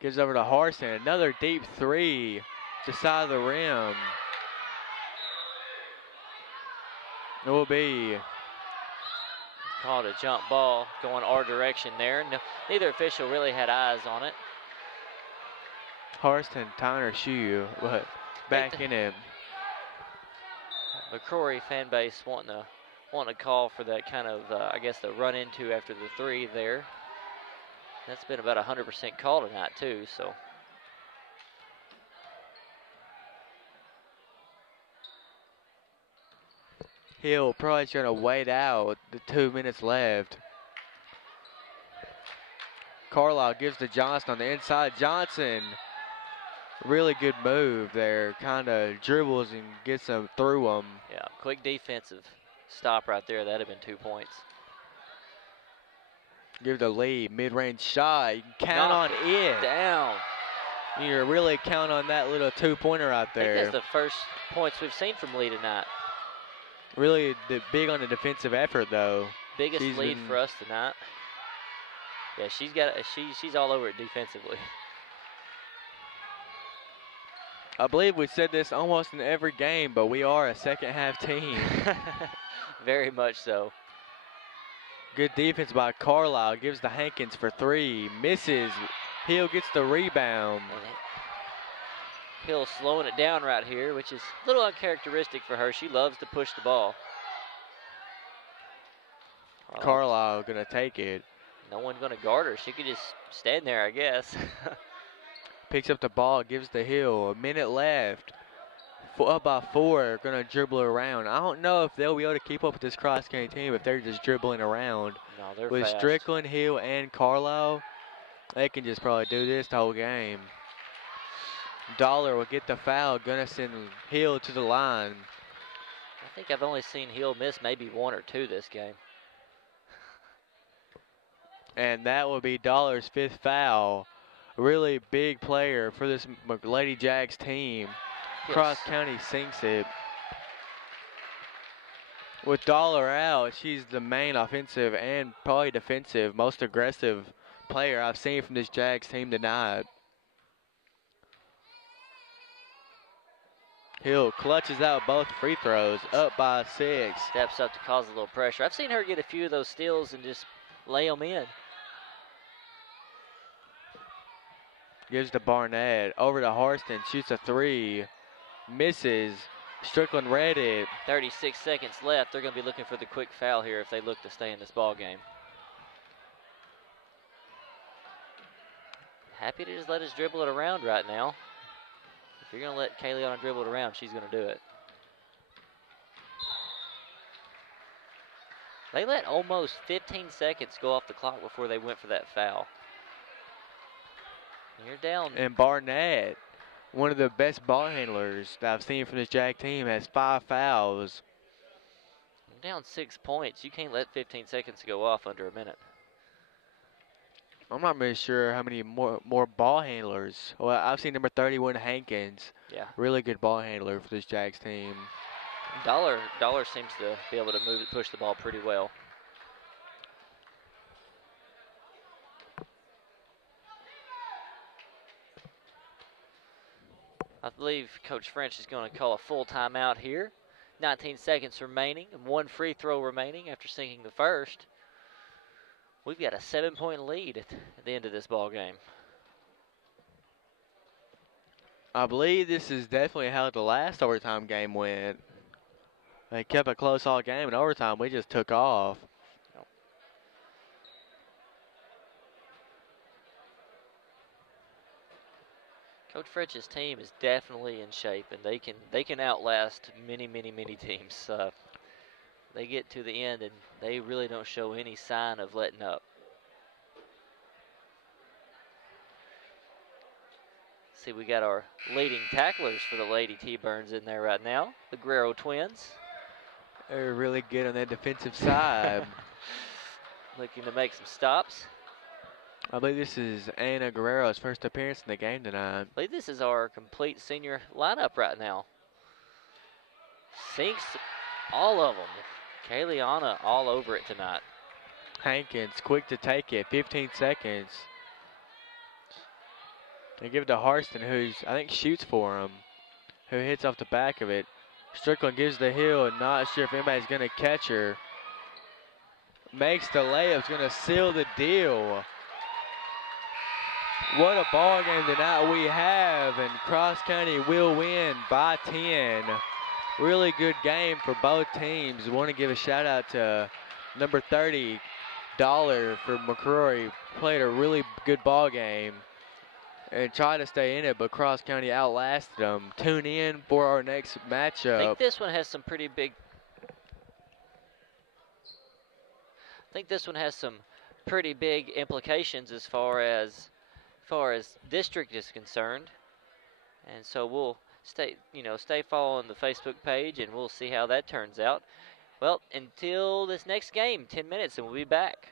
Gives over to Harston. Another deep three to side of the rim. It will be called a jump ball going our direction there. No, neither official really had eyes on it. Harston tying her shoe, but back in it. McCrory fan base wanting to call for that kind of, I guess, the run into after the three there. That's been about 100% call tonight too, so. Hill probably trying to wait out the 2 minutes left. Carlisle gives to Johnson on the inside. Johnson, really good move there. Kind of dribbles and gets them through them. Yeah, quick defensive stop right there. That'd have been 2 points. Give the lead, mid-range shot. You can count on it. Down. You really count on that little 2-pointer out there. I think that's the first points we've seen from Lee tonight. Really big on the defensive effort, though. Biggest lead for us tonight. Yeah, she's all over it defensively. I believe we said this almost in every game, but we are a second-half team. Very much so. Good defense by Carlisle. Gives to Hankins for three. Misses. Hill gets the rebound. Hill slowing it down right here, which is a little uncharacteristic for her. She loves to push the ball. Carlisle going to take it. No one going to guard her. She could just stand there, I guess. Picks up the ball, gives the Hill. A minute left. Up by 4, going to dribble around. I don't know if they'll be able to keep up with this cross-country team if they're just dribbling around. No, they're with fast. Strickland, Hill, and Carlisle, they can just probably do this the whole game. Dollar will get the foul. Gonna send Hill to the line. I think I've only seen Hill miss maybe 1 or 2 this game. And that will be Dollar's 5th foul. Really big player for this Lady Jags team. Yes. Cross County sinks it. With Dollar out, she's the main offensive and probably defensive, most aggressive player I've seen from this Jags team tonight. Hill clutches out both free throws, up by 6. Steps up to cause a little pressure. I've seen her get a few of those steals and just lay them in. Gives to Barnett, over to Harston, shoots a 3, misses. Strickland read it. 36 seconds left. They're going to be looking for the quick foul here if they look to stay in this ball game. Happy to just let us dribble it around right now. If you're going to let Kayleana dribble it around, she's going to do it. They let almost 15 seconds go off the clock before they went for that foul. You're down. And Barnett, one of the best ball handlers that I've seen from this Jag team, has 5 fouls. You're down 6 points. You can't let 15 seconds go off under a minute. I'm not really sure how many more ball handlers. Well, I've seen number 31, Hankins. Yeah. Really good ball handler for this Jags team. Dollar seems to be able to push the ball pretty well. I believe Coach French is going to call a full timeout here. 19 seconds remaining and 1 free throw remaining after sinking the first. We've got a 7-point lead at the end of this ball game. I believe this is definitely how the last overtime game went. They kept it close all game, and overtime we just took off. Coach French's team is definitely in shape, and they can outlast many teams. They get to the end, and they really don't show any sign of letting up. See, we got our leading tacklers for the Lady T-Burns in there right now, the Guerrero twins. They're really good on that defensive side. Looking to make some stops. I believe this is Anna Guerrero's first appearance in the game tonight. I believe this is our complete senior lineup right now. Sinks all of them. Kayleana all over it tonight. Hankins quick to take it, 15 seconds. They give it to Harston, who's, I think, shoots for him, who hits off the back of it. Strickland gives the Hill, not sure if anybody's going to catch her. Makes the layup, going to seal the deal. What a ball game tonight we have, and Cross County will win by 10. Really good game for both teams. Want to give a shout out to number 30, Dollar for McCrory. Played a really good ball game and tried to stay in it, but Cross County outlasted them. Tune in for our next matchup. I think this one has some pretty big. I think this one has some pretty big implications as far as district is concerned, and so we'll stay following the Facebook page, and we'll see how that turns out. Well, until this next game, 10 minutes, and we'll be back.